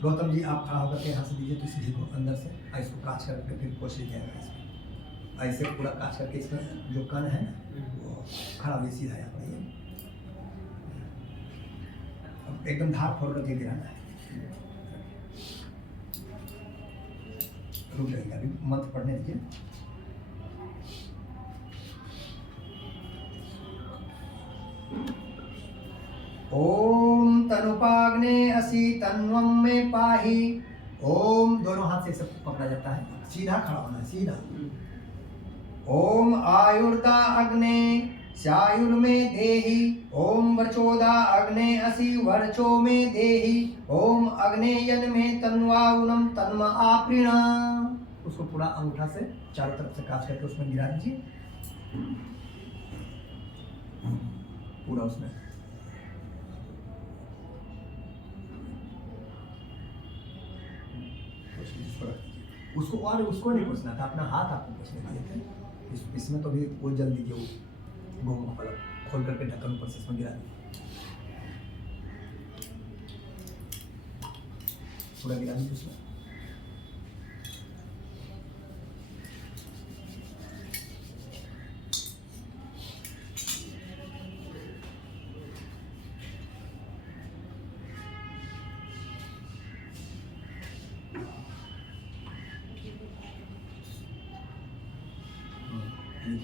गौतम जी आप खड़ा होकर के यहाँ से दीजिए, तो इस घी को अंदर से इसको काट करके फिर कोशिश जाएगा इसमें। ऐसे पूरा काट करके इसमें जो कण है ना वो खड़ा हुई सीधा यहाँ पर। अब एकदम धार फोड़ करके गिराना है। रुक जाएगा, अभी मंत्र पढ़ने दीजिए। ओम तनुपाग्ने असि तन्वम में पाही। ओम, दोनों हाथ से सब पकड़ा जाता है, सीधा खड़ा होना है, सीधा। ओम आयुर्दा अग्ने स्यायुर में देहि। ओम वचोदा अग्ने असि वर्चो में देहि। ओम अग्नेयन में तन्वाउनम तन्म आपृणा। उसको पूरा अंगूठा से चारों तरफ से काट करके उसमें गिरा दीजिए, पूरा उसमें। उसको और उसको नहीं पूछना था, अपना हाथ आपको पूछने दिए थे। इसमें तो भी वो जल दीजिए, वो गोमुख फलक खोल करके ढक्कन ऊपर से इसमें गिरा दीजिए, पूरा गिरा दीजिए उसमें।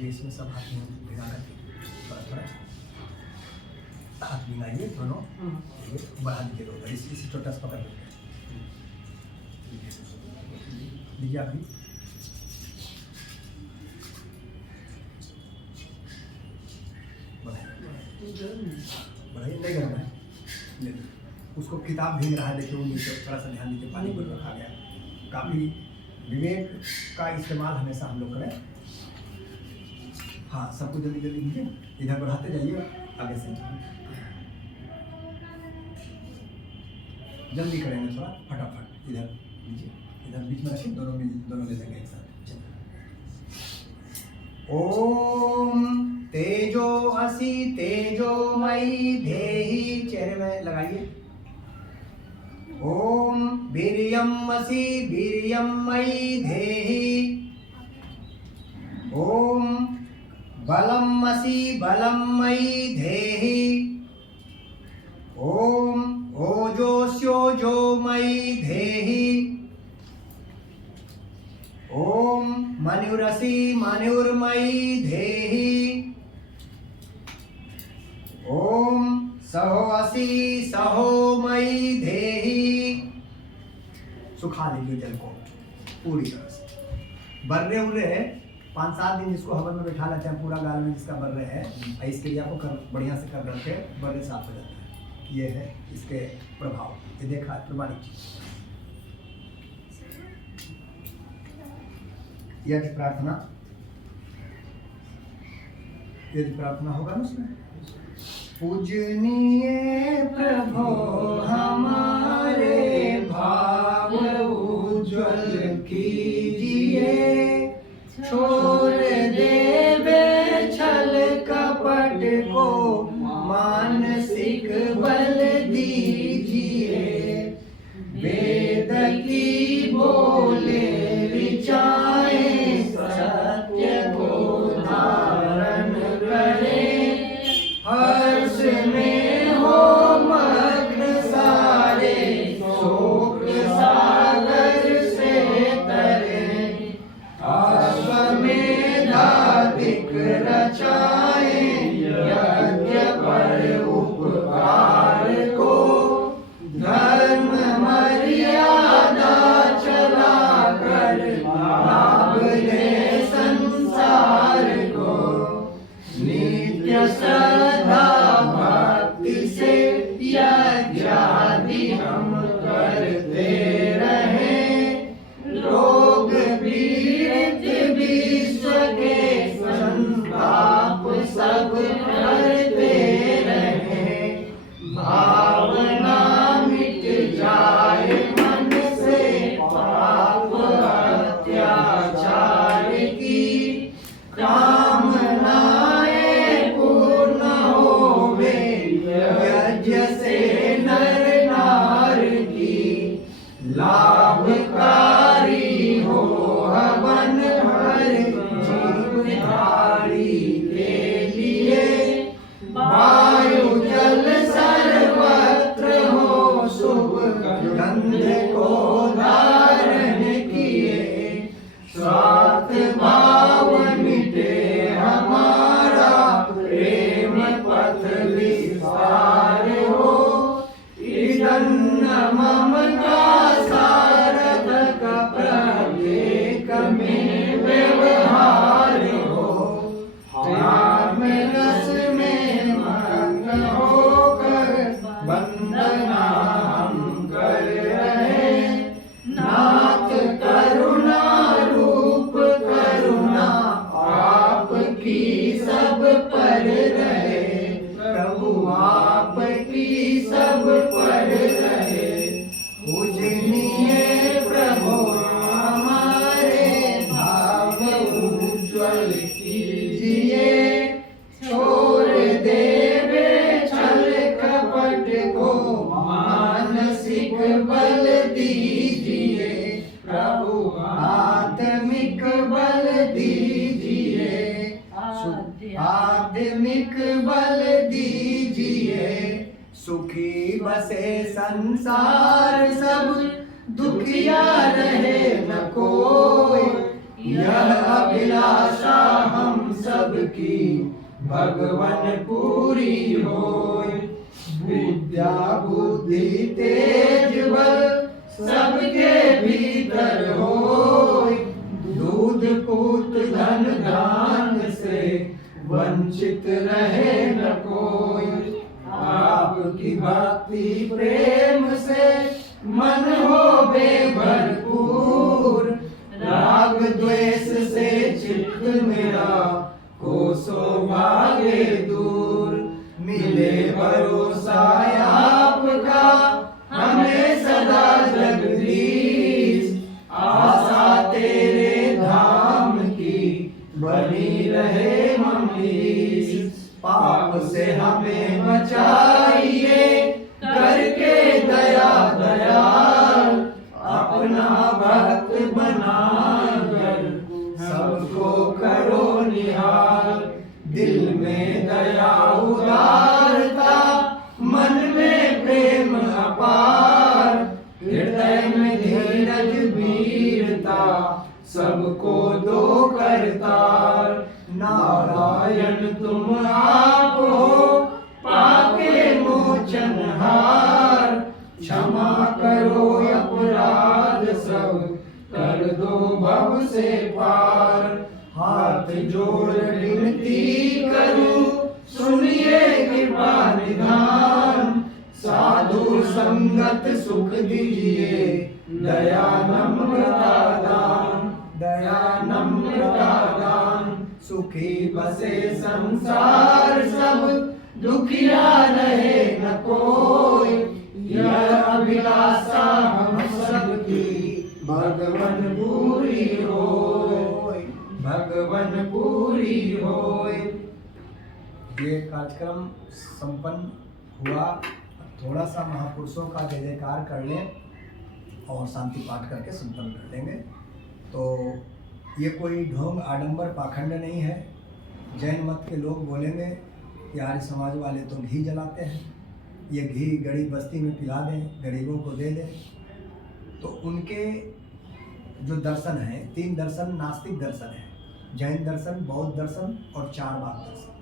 इसमें सब हाथ में भिगा करके थोड़ा थोड़ा हाथ भिगाइए दोनों, बढ़ा दीजिए। इसी छोटा सा पकड़ लीजिए। दीजिए आप भी। बढ़ाइए, नहीं करना है। ले लो। उसको किताब भीग रहा है, देखिए वो नीचे थोड़ा सा ध्यान दीजिए, पानी पर रखा गया। काफ़ी विवेक का इस्तेमाल हमेशा हम लोग करें। हाँ, सबको जल्दी जल्दी दीजिए, इधर बढ़ाते जाइए आगे से, जल्दी करेंगे थोड़ा फटाफट। इधर लीजिए, इधर बीच में रखिए, दोनों ले लेंगे एक साथ। ओम तेजो असि तेजोमयी देहि, चेहरे में लगाइए। ओम वीर्यम असि वीर्यमयी देहि। ओम बलम असि बलमयी देहि। ओम ओजोस्योजोमयी देहि। ओम मनुरसि मनुर्मयी देहि। ओम सहोऽसि सहोमयी देहि। सुखा लीजिए जल को पूरी तरह से। बर्रे उर्रे 5-7 दिन जिसको हवन में बैठा लेते हैं, पूरा गाल में जिसका बर्रे है, इसके लिए आपको बढ़िया से कर रखे बर्रे साफ हो जाते हैं। ये है इसके प्रभाव, ये देखा प्रमाणिक चीज। यदि प्रार्थना होगा ना उसमें, पूजनीय प्रभो हमारे भाव उज्ज्वल कीजिए, छोड़ देवे छल कपट को मानसिक बल दीजिए, वेद की बोले ऋचाए सत्य को धारण करे, हर्ष में हो मग्न सारे शोक सागर से तरे, अश्वमेधाधिक रचाए यज्ञ पर उपकार को, धर्म मर्यादा चला कर लाभ ले संसार को, नित्य श्रद्धा भक्ति से यज्ञादि हम करते रहे, रोग पीड़ित विश्व के संताप सब करते रहे, भावना मिट जाए मन से पाप अत्याचार की, कामनाएं पूर्ण होवे यज्ञ से नर नार की, लाभकारी हो हवन हर जीवधारी के लिए, वायु जल सर्वत्र हो शुभ गंध को धारण किए, स्वार्थ भाव मिटे हमारा प्रेम पथ विस्तार हो, इदन्न ममता सारथक प्रत्येक में व्यवहार हो, राम रस में मग्न होकर वंदना हम कर रहे, नाथ करुणा रूप करुणा आपकी सब पर रहे, प्रभु आपकी सब पर रहे, पूजनीय प्रभु हमारे भाव उज्ज्वल कीजिए, छोड़ देवे छल कपट को मानसिक बल दीजिए, प्रभु आत्मिक बल दीजिए, आत्मिक बल दीजिए, सुखी बसे संसार सब दुखिया रहे न कोई, यह अभिलाषा हम सबकी भगवन पूरी होय, विद्या बुद्धि तेज बल सबके भीतर होय। दूध पूत धन धान से वंचित रहे न कोई। आपकी भक्ति प्रेम से मन हो बेभरपूर। राग द्वेष से चित्त मेरा कोसों भागे दूर। मिले भरोसा आपका हमें सदा जगदीश। आशा तेरे धाम की बनी रहे ममीज। पाप से हमें बचाइए करके दया दयाल। अपना भक्त बनाकर सबको करो निहाल। दिल में दया उदारता मन में प्रेम अपार। हृदय में धीरज वीरता सबको दो करतार। नारायण तुम आप हो पाके मोचनहार। क्षमा करो अपराध सब कर दो भव से पार। हाथ जोड़ विनती करूं सुनिए कृपा निधान। साधु संगत सुख दीजिए दया नम्रता दान। दया नम्रता दान। सुखी बसे संसार सब दुखिया रहे न कोई। यह अभिलाषा हम सबकी भगवन पूरी होय। भगवन पूरी होय। ये कार्यक्रम संपन्न हुआ। थोड़ा सा महापुरुषों का जय जयकार कर लें और शांति पाठ करके संपन्न कर लेंगे। तो ये कोई ढोंग आडंबर पाखंड नहीं है। जैन मत के लोग बोलेंगे कि आर्य समाज वाले तो घी जलाते हैं, ये घी गरीब बस्ती में पिला दें, गरीबों को दे दें। तो उनके जो दर्शन हैं, 3 दर्शन नास्तिक दर्शन है, जैन दर्शन, बौद्ध दर्शन और चारवाक दर्शन।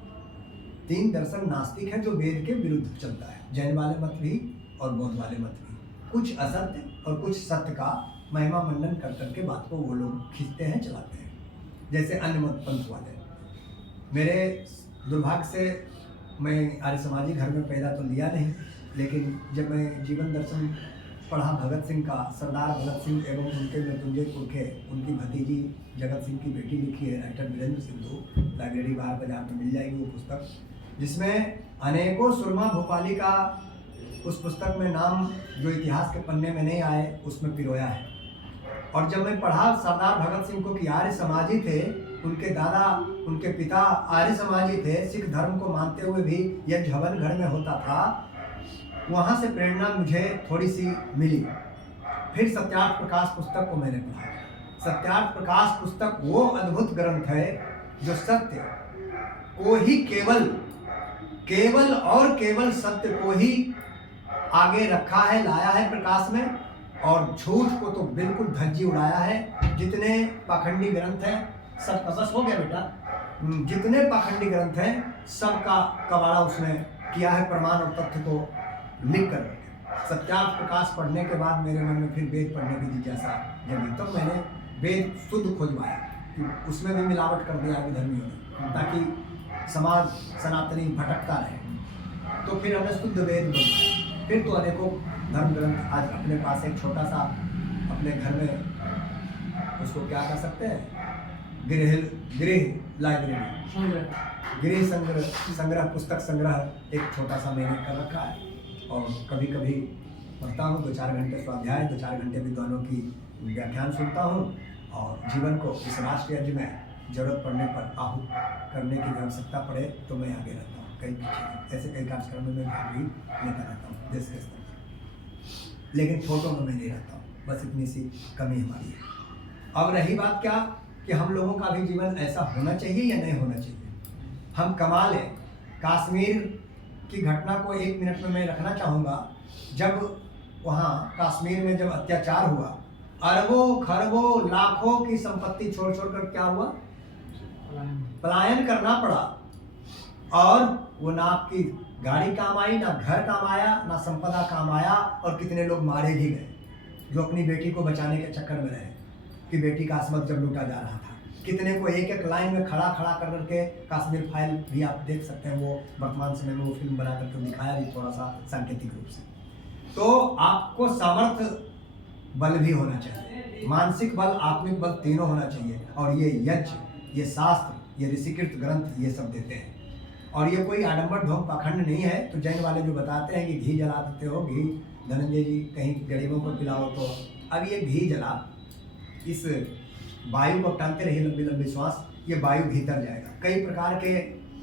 3 दर्शन नास्तिक है जो वेद के विरुद्ध चलता है। जैन वाले मत भी और बौद्ध वाले मत भी कुछ असत्य और कुछ सत्य का महिमा मंडन कर करके बात को वो लोग खींचते हैं, चलाते हैं, जैसे अन्य मत पंथ वाले। मेरे दुर्भाग्य से मैं आर्य समाजी घर में पैदा तो लिया नहीं, लेकिन जब मैं जीवन दर्शन पढ़ा भगत सिंह का, सरदार भगत सिंह एवं उनके मृत्युंजय पुरखे, उनकी भतीजी जगत सिंह की बेटी लिखी है, राइटर वीरेंद्र सिंधु, लाइब्रेरी बाहर बाजार में मिल जाएगी वो पुस्तक, जिसमें अनेकों सुरमा भोपाली का उस पुस्तक में नाम जो इतिहास के पन्ने में नहीं आए उसमें पिरोया है। और जब मैं पढ़ा सरदार भगत सिंह को कि आर्य समाजी थे, उनके दादा उनके पिता आर्य समाजी थे, सिख धर्म को मानते हुए भी यह हवन घर में होता था, वहाँ से प्रेरणा मुझे थोड़ी सी मिली। फिर सत्यार्थ प्रकाश पुस्तक को मैंने पढ़ा। सत्यार्थ प्रकाश पुस्तक वो अद्भुत ग्रंथ है जो सत्य को ही केवल और केवल सत्य को ही आगे रखा है, लाया है प्रकाश में, और झूठ को तो बिल्कुल धज्जी उड़ाया है। जितने पाखंडी ग्रंथ हैं सब बस हो गया बेटा, जितने पाखंडी ग्रंथ हैं सबका कबाड़ा उसने किया है, प्रमाण और तथ्य को लिख कर। सत्यार्थ प्रकाश पढ़ने के बाद मेरे मन में फिर वेद पढ़ने की जिज्ञासा जगी। तो मैंने वेद शुद्ध खोजवाया, उसमें भी मिलावट कर दिया विधर्मियों ने, ताकि समाज सनातनी भटकता रहे। तो फिर हमने शुद्ध वेद बनवाया। फिर तो अनेकों धर्म ग्रंथ आज अपने पास एक छोटा सा अपने घर में, उसको क्या कह सकते हैं, गृह लाइब्रेरी, गृह संग्रह पुस्तक संग्रह एक छोटा सा मैंने कर रखा है। और कभी कभी पढ़ता हूँ, 2-4 घंटे स्वाध्याय, 2-4 घंटे विद्वानों की व्याख्यान सुनता हूँ। और जीवन को इस राष्ट्रीय यज्ञ में जरूरत पड़ने पर आहूत करने की आवश्यकता पड़े तो मैं आगे रहता हूँ। कई ऐसे कई कार्यक्रमों में भाग भी लेता रहता हूँ देश के स्तर पर, लेकिन फोटो में मैं नहीं रहता हूँ। बस इतनी सी कमी हमारी है। अब रही बात क्या कि हम लोगों का भी जीवन ऐसा होना चाहिए या नहीं होना चाहिए। हम कमा लें। कश्मीर की घटना को 1 मिनट में मैं रखना चाहूँगा। जब वहाँ कश्मीर में जब अत्याचार हुआ, अरबों खरबों लाखों की संपत्ति छोड़ कर क्या हुआ, पलायन करना पड़ा। और वो ना आपकी गाड़ी काम आई, ना घर काम आया, ना संपदा काम आया, और कितने लोग मारे भी गए। जो अपनी बेटी को बचाने के चक्कर में रहे कि बेटी का असमत जब लूटा जा रहा था, कितने को एक एक लाइन में खड़ा खड़ा कर करके कश्मीर फाइल भी आप देख सकते हैं, वो वर्तमान समय में वो फिल्म बना करके दिखाया भी थोड़ा सा सांकेतिक रूप से। तो आपको सामर्थ्य बल भी होना चाहिए, मानसिक बल, आत्मिक बल तीनों होना चाहिए। और ये यज्ञ, ये शास्त्र, ये ऋषिकृत ग्रंथ ये सब देते हैं। और ये कोई आडंबर ढोंग पाखंड नहीं है। तो जैन वाले जो बताते हैं कि घी जला देते हो, घी धनंजय जी कहीं गरीबों को पिलाओ, तो अब ये घी जला इस वायु को टालते रहिए, लंबी लंबी श्वास, ये वायु भीतर जाएगा। कई प्रकार के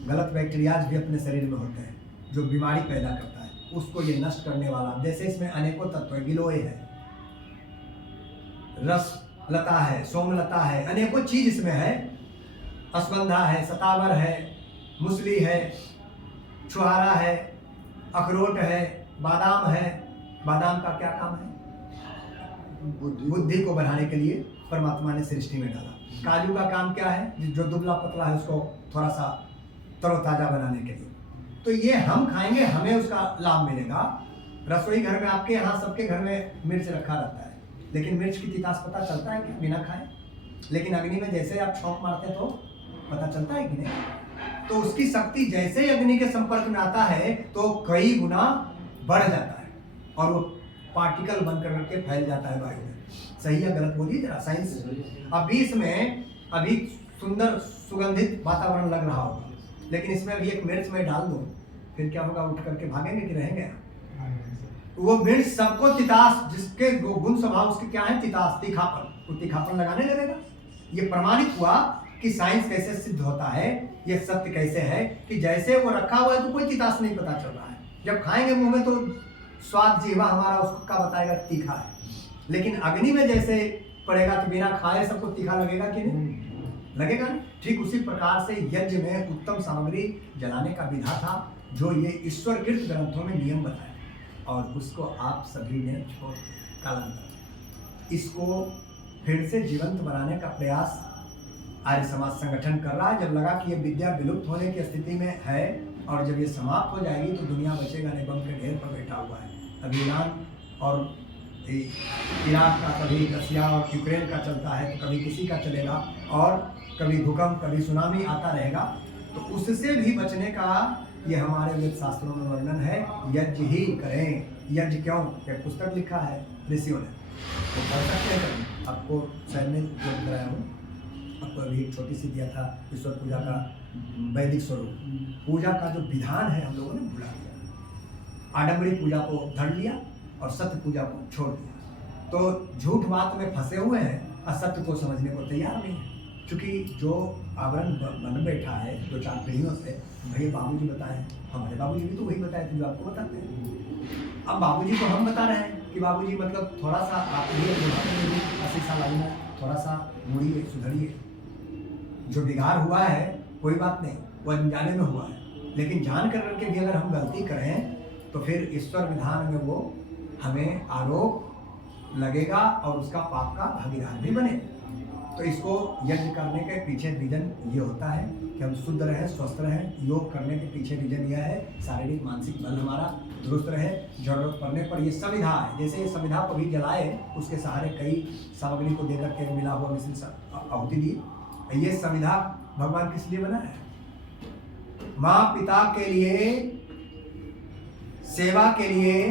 गलत बैक्टीरियाज भी अपने शरीर में होते हैं जो बीमारी पैदा करता है, उसको ये नष्ट करने वाला। जैसे इसमें अनेकों तत्व है, गिलोय है, रस लता है, सोमलता है, अनेकों चीज इसमें है, अस्वंधा है, सतावर है, मूसली है, छुहारा है, अखरोट है, बादाम है। बादाम का क्या काम है? बुद्धि को बढ़ाने के लिए परमात्मा ने सृष्टि में डाला। काजू का काम क्या है? जो दुबला पतला है उसको थोड़ा सा तरोताजा बनाने के लिए। तो ये हम खाएंगे, हमें उसका लाभ मिलेगा। रसोई घर में आपके यहाँ सबके घर में मिर्च रखा रहता है, लेकिन मिर्च की तितास पता चलता है कि बिना खाए? लेकिन अग्नि में जैसे आप छौंक मारते हैं तो पता चलता है कि नहीं? तो उसकी शक्ति जैसे ही अग्नि के संपर्क में आता है तो कई गुना बढ़ जाता है और वो पार्टिकल बन करके फैल जाता है वायु में। सही या गलत बोलिए जरा, साइंस। अब इसमें अभी सुंदर सुगंधित वातावरण लग रहा होगा, लेकिन इसमें अभी एक मिर्च में डाल दूं, फिर क्या होगा? उठ करके भागेंगे कि रहेंगे? वो मिर्च सबको तितास, जिसके गुण स्वभाव उसके क्या है? तितास, तीखापन, वो तीखापन लगाने लगेगा। ये प्रमाणित हुआ कि साइंस कैसे सिद्ध होता है, ये सत्य कैसे है कि जैसे वो रखा हुआ है तो कोई तितास नहीं पता चल रहा है। जब खाएंगे मुंह में तो स्वाद जीवा हमारा उसको क्या बताएगा? तीखा है। लेकिन अग्नि में जैसे पड़ेगा तो बिना खाए सबको तीखा लगेगा कि नहीं? लगेगा नहीं। ठीक उसी प्रकार से यज्ञ में उत्तम सामग्री जलाने का विधा था, जो ये ईश्वरकृत ग्रंथों में नियम बताया, और उसको आप सभी ने छोड़ दिया कालांतर। इसको फिर से जीवंत बनाने का प्रयास आर्य समाज संगठन कर रहा है। जब लगा कि ये विद्या विलुप्त होने की स्थिति में है और जब ये समाप्त हो जाएगी तो दुनिया बचेगा नहीं, बम के ढेर पर बैठा हुआ है। अभी ईरान और इराक का, कभी रसिया और यूक्रेन का चलता है, तो कभी किसी का चलेगा, और कभी भूकंप, कभी सुनामी आता रहेगा। तो उससे भी बचने का ये हमारे वेद शास्त्रों में वर्णन है। यज्ञ ही करें। यज्ञ क्यों? एक पुस्तक लिखा है ऋषियों ने, तो पढ़ सकते हैं। आपको शायद में जो कराया हूँ, आपको अभी एक छोटी सी दिया था ईश्वर पूजा का वैदिक स्वरूप। पूजा का जो विधान है हम लोगों ने भुला दिया, आडंबरी पूजा को धर लिया और सत्य पूजा को छोड़ दिया। तो झूठ बात में फंसे हुए हैं, असत्य को समझने को तैयार नहीं है। क्योंकि जो आवरण बन बैठा है 2-4 पीढ़ियों से, भैया बाबूजी बताए, हमारे बाबूजी भी तो वही बताए थे जो आपको बताते हैं। अब बाबूजी को हम बता रहे हैं कि बाबूजी मतलब थोड़ा सा आप ये 80 साल आयु में थोड़ा सा मुड़िए, सुधरिए। जो बिगाड़ हुआ है कोई बात नहीं, वो अनजाने में हुआ है, लेकिन जान करके भी अगर हम गलती करें तो फिर ईश्वर विधान में वो हमें आरोप लगेगा और उसका पाप का भागीदार भी बने। तो इसको यज्ञ करने के पीछे रीजन ये होता है कि हम शुद्ध रहें, स्वस्थ रहें। योग करने के पीछे रीजन यह है शारीरिक मानसिक बल हमारा दुरुस्त रहे। जरूरत पड़ने पर ये संविधा है, जैसे ये संविधा को भी जलाए, उसके सहारे कई सामग्री को देकर के मिला हुआ मिश्रित आहुति दी। ये संविधा भगवान किस लिए बना है? माँ पिता के लिए, सेवा के लिए,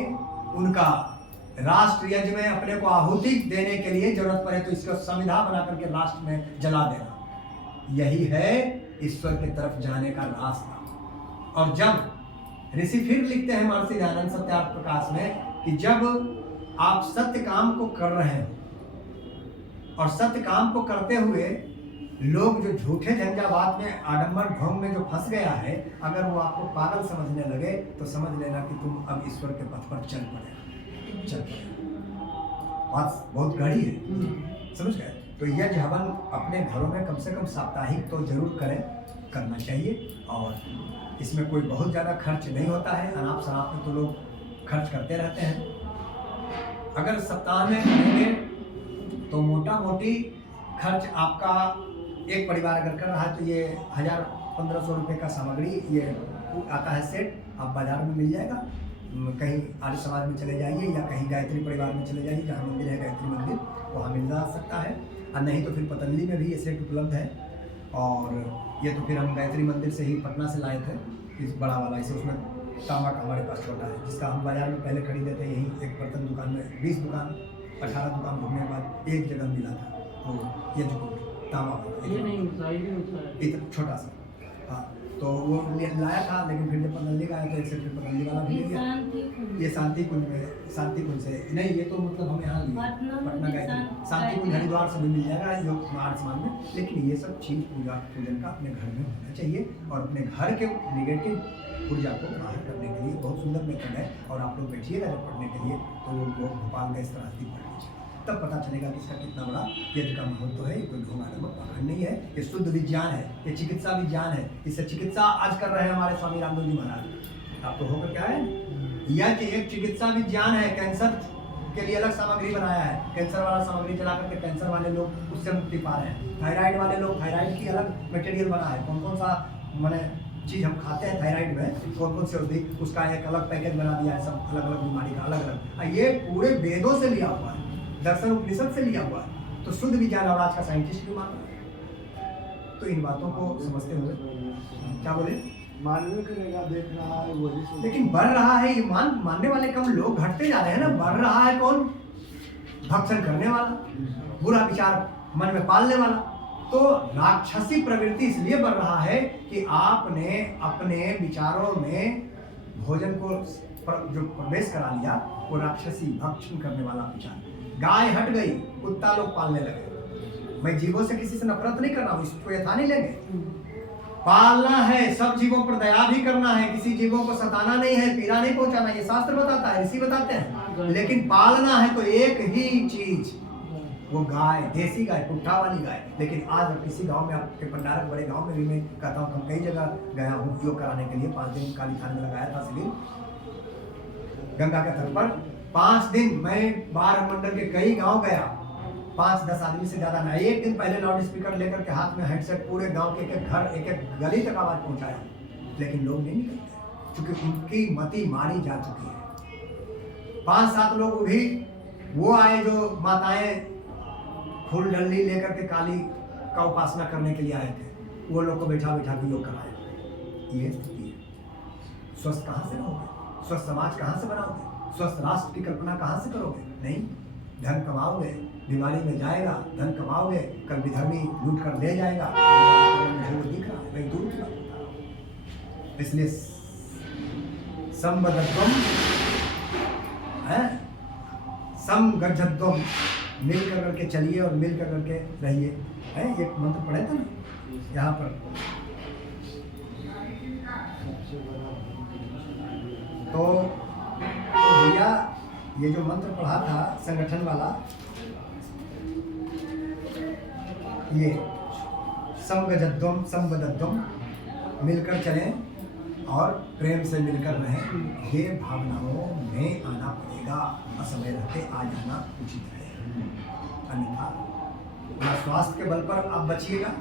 उनका राष्ट्र यज्ञ में अपने को आहुति देने के लिए जरूरत पड़े तो इसको संविधा बना करके राष्ट्र में जला देना। यही है ईश्वर की तरफ जाने का रास्ता। और जब ऋषि फिर लिखते हैं महर्षि दयानंद सत्यार्थ प्रकाश में कि जब आप सत्य काम को कर रहे हो और सत्य काम को करते हुए लोग जो झूठे झंझावात में, आडंबर ढोंग में जो फंस गया है, अगर वो आपको पागल समझने लगे तो समझ लेना कि तुम अब ईश्वर के पथ पर चल पड़ेगा। बात बहुत गहरी है, समझ गए? तो यज्ञ हवन अपने घरों में कम से कम साप्ताहिक तो जरूर करें, करना चाहिए। और इसमें कोई बहुत ज़्यादा खर्च नहीं होता है। अनाप शनाप में तो लोग खर्च करते रहते हैं। अगर सप्ताह में करेंगे तो मोटा मोटी खर्च आपका, एक परिवार अगर कर रहा है तो ये 1000-1500 रुपये का सामग्री ये आता है सेट, आप बाजार में मिल जाएगा। कहीं आर्य समाज में चले जाइए या कहीं गायत्री परिवार में चले जाइए, जहाँ मंदिर है गायत्री मंदिर वहाँ मिल जा सकता है, और नहीं तो फिर पतंजलि में भी ये सेट उपलब्ध है। और ये तो फिर हम गायत्री मंदिर से ही पटना से लाए थे, इस बड़ा वाला, इसे उसमें तांबा का हमारे पास छोटा है, जिसका हम बाजार में पहले खरीदे थे, यहीं एक बर्तन दुकान में 20 दुकान 18 दुकान घूमने के बाद एक जगह मिला था, तो ये जो तांबा वाला, ये नहीं होता, ये भी होता है। इतना छोटा सा, हाँ, तो वो लाया था, लेकिन फिर जब पतंजलि का आया तो एक सेट फिर पतंजलि वाला भी ले गया। ये शांति कुंज में, शांति कुंज से नहीं, ये तो मतलब हमें यहाँ लिया पटना गए थे, शांति कुंज हरिद्वार से भी मिल जाएगा जो आर्य समाज में। लेकिन ये सब चीज पूजा पूजन का अपने घर में होना चाहिए, और अपने घर के निगेटिव ऊर्जा को बाहर करने के लिए बहुत सुंदर मेथड है। और आप लोग बैठिएगा जब पढ़ने के लिए तो वो भोपाल गैस त्रासदी पढ़ लीजिए, तब पता चलेगा कि इसका कितना बड़ा यज्ञ का महत्व तो है। ये कोई ढोंगाधर्मक पाखंड नहीं है, ये शुद्ध विज्ञान है, ये चिकित्सा विज्ञान है। इससे चिकित्सा आज कर रहे हैं हमारे स्वामी रामदेव जी महाराज। आप तो होकर क्या है, यह एक चिकित्सा विज्ञान है। कैंसर के लिए अलग सामग्री बनाया है, कैंसर वाला सामग्री चला करके कैंसर वाले लोग उससे मुक्ति पा रहे हैं। थायराइड वाले लोग, थायराइड की अलग मटेरियल बना है, कौन कौन सा मैंने चीज़ हम खाते हैं थायराइड में, कौन कौन से होती, उसका एक अलग पैकेज बना दिया है, सब अलग अलग बीमारी का अलग अलग। ये पूरे वेदों से लिया हुआ है, दर्शन उपनिषद से लिया हुआ है, तो शुद्ध विज्ञान। और आज का साइंटिस्ट भी मान रहा है। तो इन बातों को समझते हुए क्या बोले, मानवे करेगा, देख रहा है वही से। लेकिन बढ़ रहा है ये मानने वाले कम लोग, घटते जा रहे हैं ना। बढ़ रहा है कौन, भक्षण करने वाला, बुरा विचार मन में पालने वाला। तो राक्षसी प्रवृत्ति इसलिए बढ़ रहा है कि आपने अपने विचारों में भोजन को जो प्रवेश करा लिया, वो राक्षसी भक्षण करने वाला विचार। गाय हट गई, कुत्ता लोग पालने लगे। मैं जीवों से किसी से नफरत नहीं कर रहा हूँ, इसको यथा नहीं लेंगे। पालना है, सब जीवों पर दया भी करना है, किसी जीवों को सताना नहीं है, पीड़ा नहीं पहुंचाना, ये शास्त्र बताता है, ऋषि बताते हैं। लेकिन पालना है तो एक ही चीज, वो गाय, देसी गाय, पुट्ठा वाली गाय। लेकिन आज किसी गांव में, आपके भंडारक बड़े गांव में भी मैं कहता हूँ, हम कई जगह गया हूँ योग कराने के लिए। 5 दिन काली थान में लगाया था शिविर गंगा के तट पर। 5 दिन मैं बार मंडल के कई गांव गया, 5-10 आदमी से ज्यादा ना। एक दिन पहले लाउड स्पीकर लेकर के हाथ में हेडसेट पूरे गांव के एक घर, एक गली तक आवाज पहुंचाया, लेकिन लोग नहीं निकलते क्योंकि उनकी मति मारी जा चुकी है। 5-7 लोग भी वो आए जो माताएं फूल डंडी लेकर के काली का उपासना करने के लिए आए थे, वो लोग को बैठा बैठा के योग कराया। ये स्थिति है। स्वस्थ कहाँ से रहोगे, स्वस्थ समाज कहाँ से बनाओगे, स्वस्थ राष्ट्र की कल्पना कहाँ से करोगे? नहीं, धन कमाओगे, बीमारी में जाएगा, धन कमाओगे, कल विधर्मी लूट कर ले जाएगा। मुझे वो दिख रहा है, मैं दूर की बात बता रहा हूँ। इसलिए संबद्धत्वम है, समगद्धत्वम, मिल कर करके चलिए और मिल कर करके रहिए। है, एक मंत्र पढ़े थे ना यहाँ पर। तो भैया ये जो मंत्र पढ़ा था संगठन वाला, ये समगद्धत्वम संबद्धत्वम, मिलकर चलें और प्रेम से मिलकर रहें, ये भावनाओं में आना पड़ेगा। असमय रहते आ जाना उचित है, अन्यथा ना स्वास्थ्य के बल पर आप बचिएगा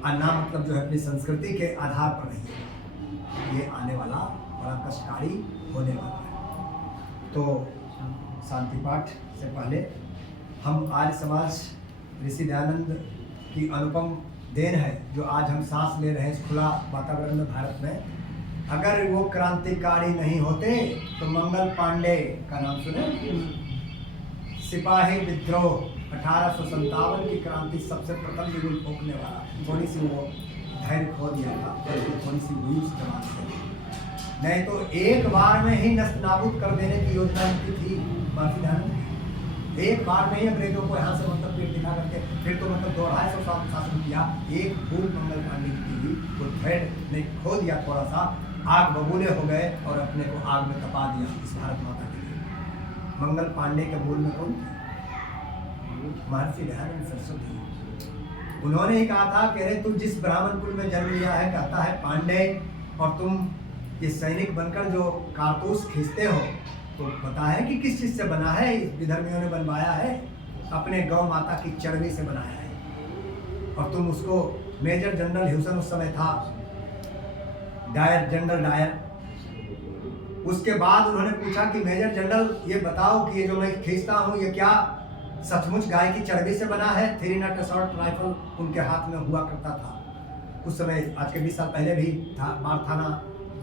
और ना मतलब जो है अपनी संस्कृति के आधार पर रहिएगा। ये आने वाला बड़ा कष्टकारी होने वाला है। तो शांति पाठ से पहले हम आर्य समाज ऋषि दयानंद की अनुपम देन है जो आज हम सांस ले रहे हैं इस खुला वातावरण में भारत में। अगर वो क्रांतिकारी नहीं होते तो मंगल पांडे का नाम सुने, सिपाही विद्रोह 1857 की क्रांति, सबसे प्रथम बिगुल फूंकने वाला। थोड़ी सी वो धैर्य खो दिया था, थोड़ी सी हुई उस जमाने से, नहीं तो एक बार में ही नष्ट नाबूद कर देने की योजना उनकी थी। बाकी ध्यान, एक बार में ही अंग्रेजों को यहाँ से मतलब पेट दिखा करके फिर तो मतलब 250 साल शासन किया। एक भूल मंगल पांडे की थी, वो धैर्य ने खो दिया, थोड़ा सा आग बबूले हो गए और अपने को आग में तपा दिया इस भारत माता के लिए। मंगल पांडे के मूल में कौन थे? महर्षि दयानंद सरस्वती। उन्होंने ही कहा था कि अरे तू जिस ब्राह्मण कुल में जन्म लिया है, कहता है पांडे, और तुम ये सैनिक बनकर जो कारतूस खींचते हो, तो पता है कि किस चीज से बना है? विधर्मियों ने बनवाया है, अपने गौ माता की चर्बी से बनाया है। और तुम उसको, मेजर जनरल ह्यूसन उस समय था, डायर, जनरल डायर, उसके बाद उन्होंने पूछा कि मेजर जनरल ये बताओ कि ये जो मैं खींचता हूँ ये क्या सचमुच गाय की चर्बी से बना है। 3 नट असॉल्ट राइफल उनके हाथ में हुआ करता था उस समय, आज के 20 साल पहले भी था। मार थाना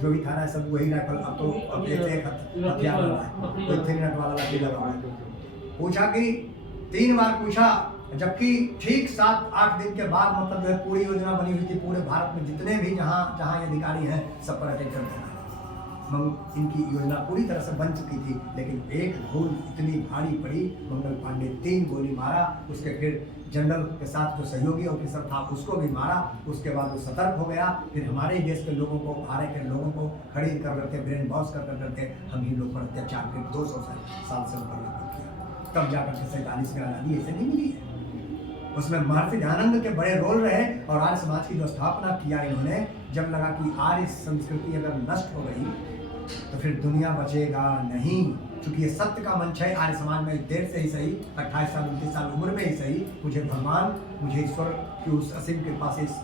जो भी थाना है सब वही राइफल, अब एक हथियार वाला है, कोई 3 नट वाला लकड़ी लगा हुआ है। पूछा कि 3 बार पूछा, जबकि ठीक 7-8 दिन के बाद मतलब जो है पूरी योजना बनी हुई थी पूरे भारत में जितने भी जहाँ जहाँ ये अधिकारी हैं सब पर अटैक कर देना। इनकी योजना पूरी तरह से बन चुकी थी, लेकिन एक धूल इतनी भारी पड़ी, मंगल पांडे 3 गोली मारा, उसके फिर जनरल के साथ जो सहयोगी ऑफिसर था उसको भी मारा। उसके बाद वो सतर्क हो गया। फिर हमारे देश के लोगों को, भारत के लोगों को खरीद कर करके ब्रेन वॉश कर करके हम ही लोग पर अत्याचार फिर 200 साल से ऊपर किया। तब जाकर के 47 में आज़ादी ऐसे नहीं मिली है। उसमें महर्षि दयानंद के बड़े रोल रहे और आर्य समाज की जो स्थापना किया इन्होंने। जब लगा कि आर्य संस्कृति अगर नष्ट हो गई तो फिर दुनिया बचेगा नहीं, क्योंकि ये सत्य का मंच है। आर्य समाज में देर से ही सही, 28 साल 29 साल उम्र में ही सही, मुझे भगवान, मुझे ईश्वर की उस असीम कृपा से इस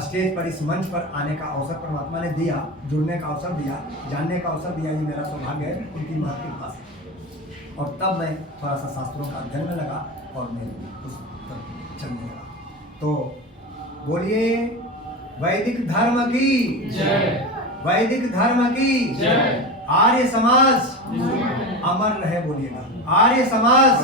स्टेज पर, इस मंच पर आने का अवसर परमात्मा ने दिया, जुड़ने का अवसर दिया, जानने का अवसर दिया। ये मेरा सौभाग्य है उनकी महत्व कृपा से। और तब मैं थोड़ा सा शास्त्रों का अध्ययन में लगा और मैं उस पर चलने लगा। तो बोलिए वैदिक धर्म की जय, वैदिक धर्म की जय, आर्य समाज अमर रहे। बोलिएगा आर्य समाज,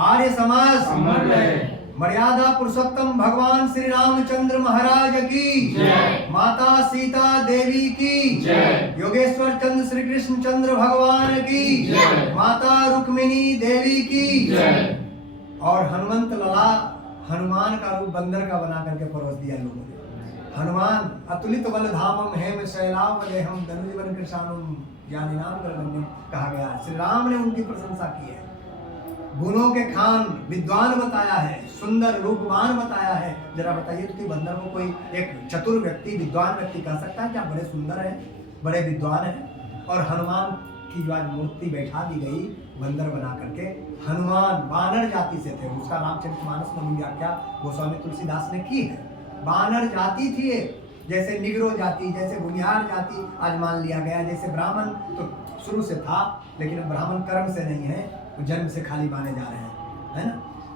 आर्य समाज अमर रहे। मर्यादा पुरुषोत्तम भगवान श्री रामचंद्र महाराज की जय, माता सीता देवी की जय, योगेश्वर चंद्र श्री कृष्ण चंद्र भगवान की जय, माता रुक्मिणी देवी की जय। और हनुमंत लला, हनुमान का रूप बंदर का बना करके परोस दिया लोगों ने। हनुमान अतुलित बल धामम हेम शैलावलेहम धनुजीवन कृशानुम ज्ञानिनाम गगनम कहा गया। श्री राम ने उनकी प्रशंसा की है, गुणों के खान विद्वान बताया है, सुंदर रूपवान बताया है। जरा बताइए तो कि बंदर को कोई एक चतुर व्यक्ति, विद्वान व्यक्ति कह सकता है क्या बड़े सुंदर है, बड़े विद्वान है? और हनुमान की जो आज मूर्ति बैठा दी गई बंदर बना करके, हनुमान बानर जाति से थे। उसका रामचरितमानस में व्याख्या गोस्वामी तुलसीदास ने की है। बानर जाति थी, जैसे निगरो जाति, जैसे भूमिहार जाति आज मान लिया गया। जैसे ब्राह्मण तो शुरू से था, लेकिन ब्राह्मण कर्म से नहीं है, तो जन्म से खाली माने जा रहे हैं, है ना।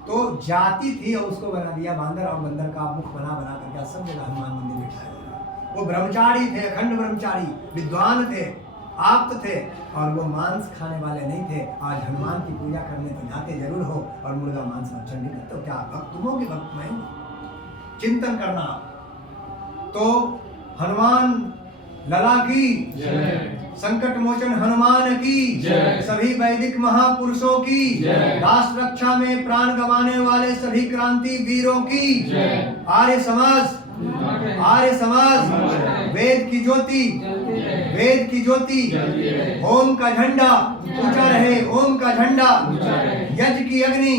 तो जाति थी और उसको बना दिया बांदर, और बंदर का मुख बना करके सब जगह हनुमान मंदिर बिठाया। वो ब्रह्मचारी थे, अखंड ब्रह्मचारी, विद्वान थे, आप्त थे, और वो मांस खाने वाले नहीं थे। आज हनुमान की पूजा करने तो जाते जरूर हो और मुर्गा मांस भक्षण नहीं करते, तो क्या भक्त तुम हो कि भक्त मैं हूं? चिंतन करना। तो हनुमान लला की जय, संकट मोचन हनुमान की जय, सभी वैदिक महापुरुषों की जय, राष्ट्र रक्षा में प्राण गंवाने वाले सभी क्रांति वीरों की जय। आर्य समाज, आर्य समाज, वेद की ज्योति, वेद की ज्योति, ओम का झंडा ऊंचा रहे, ओम का झंडा, यज्ञ की अग्नि,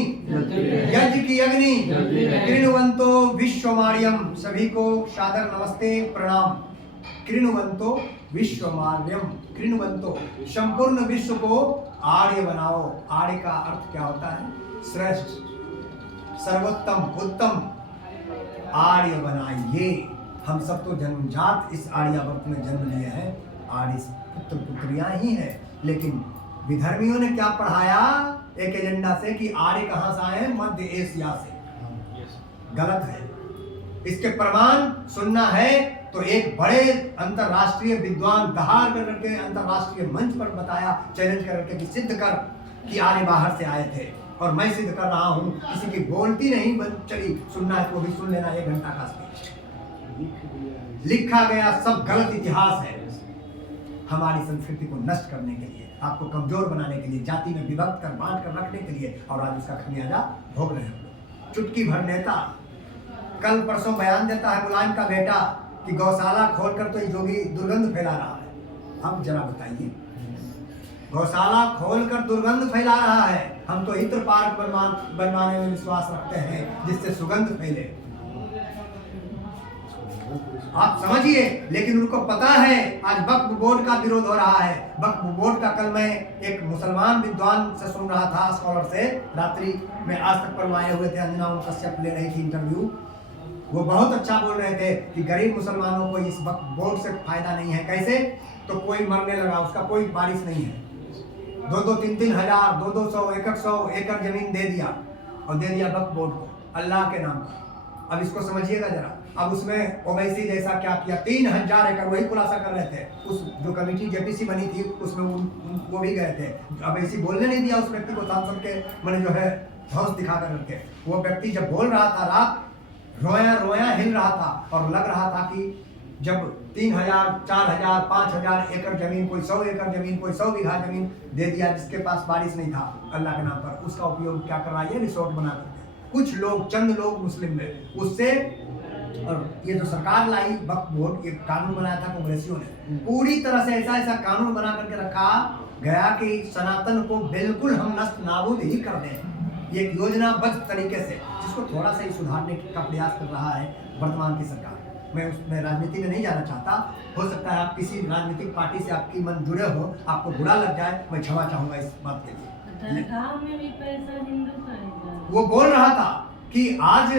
यज्ञ की अग्नि, कृण्वन्तो विश्वमार्यम। सभी को सादर नमस्ते प्रणाम। कृण्वन्तो विश्वमार्यम, कृण्वन्तो, संपूर्ण विश्व को आर्य बनाओ। आर्य का अर्थ क्या होता है? श्रेष्ठ, सर्वोत्तम, उत्तम। आर्य बनाइए। हम सब तो जन्मजात इस आर्यावर्त में जन्म लिए हैं, आर्य पुत्र पुत्रियां ही हैं, लेकिन विधर्मियों ने क्या पढ़ाया एक एजेंडा से कि आर्य कहां से आए? मध्य एशिया से। गलत है। इसके प्रमाण सुनना है तो एक बड़े अंतरराष्ट्रीय विद्वान दहाड़ करके अंतरराष्ट्रीय मंच पर बताया, चैलेंज करके कि सिद्ध कर कि आर्य बाहर से आए थे, और मैं सिद्ध कर रहा हूं। किसी की बोलती नहीं चली, सुनना है तो भी सुन लेना। 1 घंटा का स्पीच लिखा गया, सब गलत इतिहास है। हमारी संस्कृति को नष्ट करने के लिए, आपको कमजोर बनाने के लिए, जाति में विभक्त कर बांट कर रखने के लिए, और आज उसका खमियाजा भोग रहे हैं। चुटकी भर नेता कल परसों बयान देता है मुलायम का बेटा कि गौशाला खोलकर तो योगी दुर्गंध फैला रहा है। अब जरा बताइए, गौशाला खोलकर दुर्गंध फैला रहा है। हम तो इत्र पार्क बनवाने में विश्वास रखते हैं जिससे सुगंध फैले। आप समझिए, लेकिन उनको पता है आज वक्फ बोर्ड का विरोध हो रहा है। वक्फ बोर्ड का कल मैं एक मुसलमान विद्वान से सुन रहा था, स्कॉलर से, रात्रि में आज तक पढ़वाए हुए थे, अंजना कश्यप ले रही थी इंटरव्यू। वो बहुत अच्छा बोल रहे थे कि गरीब मुसलमानों को इस वक्फ बोर्ड से फायदा नहीं है। कैसे? तो कोई मरने लगा, उसका कोई बारिश नहीं है। 2-3 हजार 200 100 एकड़ जमीन दे दिया, और दे दिया वक्फ बोर्ड को अल्लाह के नाम पर। अब इसको समझिएगा जरा। अब उसमें ओवैसी जैसा क्या किया, 3000 एकड़, वही खुलासा कर रहे थे। उस जो कमेटी जेपीसी बनी थी उसमें वो भी गए थे। ओवैसी बोलने नहीं दिया उस व्यक्ति को, सांसद के मैंने जो है धौंस दिखा कर रखे। वो व्यक्ति जब बोल रहा था, रात रोया रोया हिल रहा था, और लग रहा था कि जब 3000 4000 5000 एकड़ जमीन, कोई 100 एकड़ जमीन, कोई 100 बीघा जमीन दे दिया जिसके पास बारिश नहीं था अल्लाह के नाम पर, उसका उपयोग क्या कर रहा है, रिसोर्ट बना करके। कुछ लोग, चंद लोग मुस्लिम में उससे, और ये जो सरकार लाई वक्फ बोर्ड, ये कानून बनाया था कांग्रेसियों ने, पूरी तरह से ऐसा कानून बना करके रखा गया कि सनातन को बिल्कुल हम नष्ट नाबूद ही कर दें। ये योजनाबद्ध तरीके से, जिसको थोड़ा सा ही सुधारने का प्रयास कर रहा है वर्तमान की सरकार। मैं उसमें राजनीति में नहीं जाना चाहता, हो सकता है आप किसी राजनीतिक पार्टी से आपकी मन जुड़े हो, आपको बुरा लग जाए, मैं क्षमा चाहूंगा इस बात के लिए। दरगाह में भी पैसा हिंदू का है। वो बोल रहा था कि आज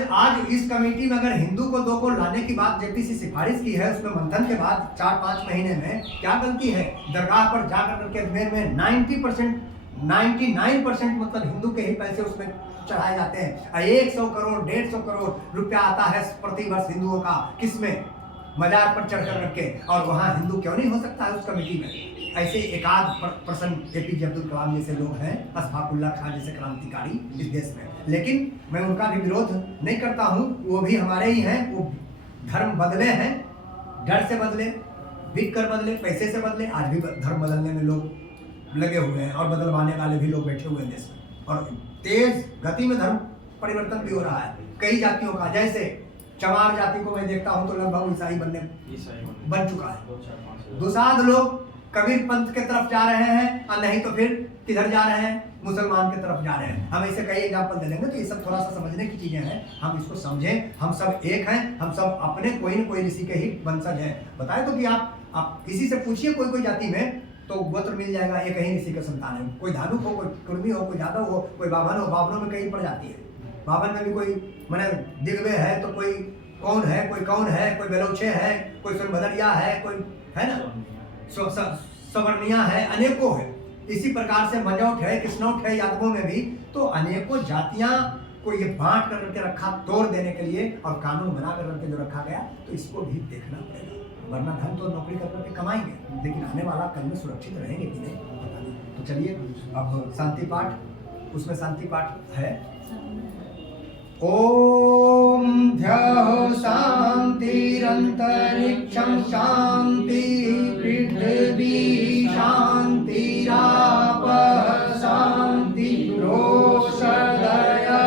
इस कमेटी में अगर हिंदू को 2 को लाने की बात जेपीसी सिफारिश की है, उसमें मंथन के बाद 4-5 महीने में क्या गलती है? दरगाह पर जाकर के अजमेर में 99% मतलब हिंदू के ही पैसे उसमें चढ़ाए जाते हैं। 100 करोड़ 150 करोड़ रुपया आता है प्रति वर्ष हिंदुओं का, किसमें? मजार पर चढ़ कर रखे, और वहाँ हिंदू क्यों नहीं हो सकता है उस कमेटी में? ऐसे एकाध प्रसन्न एपीजे अब्दुल कलाम जैसे लोग हैं, अशफाकुल्लाह खान जैसे क्रांतिकारी इस देश में, लेकिन मैं उनका भी विरोध नहीं करता हूँ, वो भी हमारे ही हैं। वो धर्म बदले हैं, डर से बदले, बिक कर बदले, पैसे से बदले, आज भी धर्म बदलने में लोग लगे हुए हैं, और बदलवाने वाले भी लोग बैठे हुए हैं देश में, और तेज गति में धर्म परिवर्तन भी हो रहा है कई जातियों का। जैसे चमार जाति को मैं देखता हूँ तो लगभग ईसाई बन चुका है। दुसाध लोग कबीर पंथ के तरफ जा रहे हैं, और नहीं तो फिर किधर जा रहे हैं? मुसलमान के तरफ जा रहे हैं। हम ऐसे कई एग्जाम्पल दे देंगे, तो ये सब थोड़ा सा समझने की चीजें हैं, हम इसको समझें। हम सब एक हैं, हम सब अपने कोई न कोई ऋषि के ही वंशज हैं। बताए तो कि आप किसी से पूछिए कोई जाति में, तो गोत्र मिल जाएगा, एक ही ऋषि का संतान है। कोई धानुक हो, कोई कुर्मी हो, कोई यादव हो, कोई बाभन हो। बाभनों में कई प्रजाति है, बाभन में भी कोई मैंने दिग्वे है, तो कोई कौन है, कोई बेलौछे है, कोई सोनभद्रिया है, कोई है ना, सवर्णिया है, अनेकों है। इसी प्रकार से मजौट है, कृष्णौट है, यादवों में भी तो अनेकों जातियां को ये बांट करके रखा, तोड़ देने के लिए, और कानून बना करके जो रखा गया, तो इसको भी देखना पड़ेगा। वरना धन तो नौकरी करके कमाएंगे, लेकिन आने वाला कल में सुरक्षित रहेंगे कि नहीं, पता नहीं। तो चलिए अब शांति पाठ, उसमें शांति पाठ है। ओम ध्याः शान्तिरन्तरिक्षं शान्ति, पृथ्वी शान्तिरापः शान्ति, रोषधयः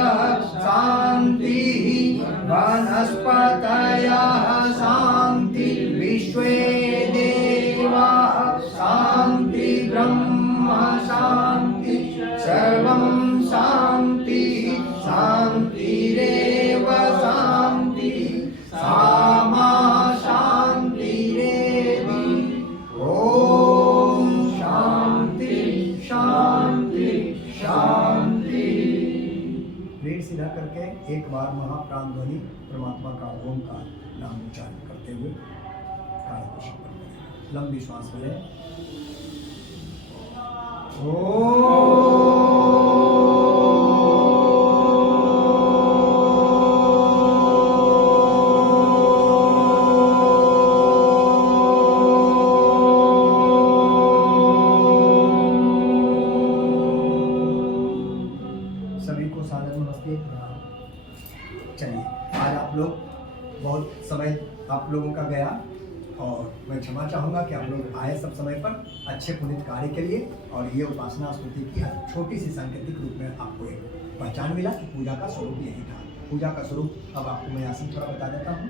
शान्तिः, वनस्पतयः शान्ति, विश्वे देवाः शान्ति, ब्रह्म शान्ति, सर्वं शान्ति शान्तिरेव शान्ति, सामा शान्तिरेधि। ओम शांति शांति शांति। पेट सीधा करके एक बार महाप्राण ध्वनि परमात्मा का ओम का नाम उच्चारण करते हुए कार्य को शुरू करते हैं। लंबी श्वास लें। सभी को सादर नमस्ते। चलिए, आज आप लोग बहुत समय आप लोगों का गया, और मैं क्षमा चाहूँगा कि आप लोग आए सब समय पर अच्छे पुनीत कार्य के लिए, और ये उपासना स्तुति की छोटी सी सांकेतिक रूप में आपको एक पहचान मिला कि पूजा का स्वरूप यही था। पूजा का स्वरूप अब आपको मैं आसन थोड़ा बता देता हूँ।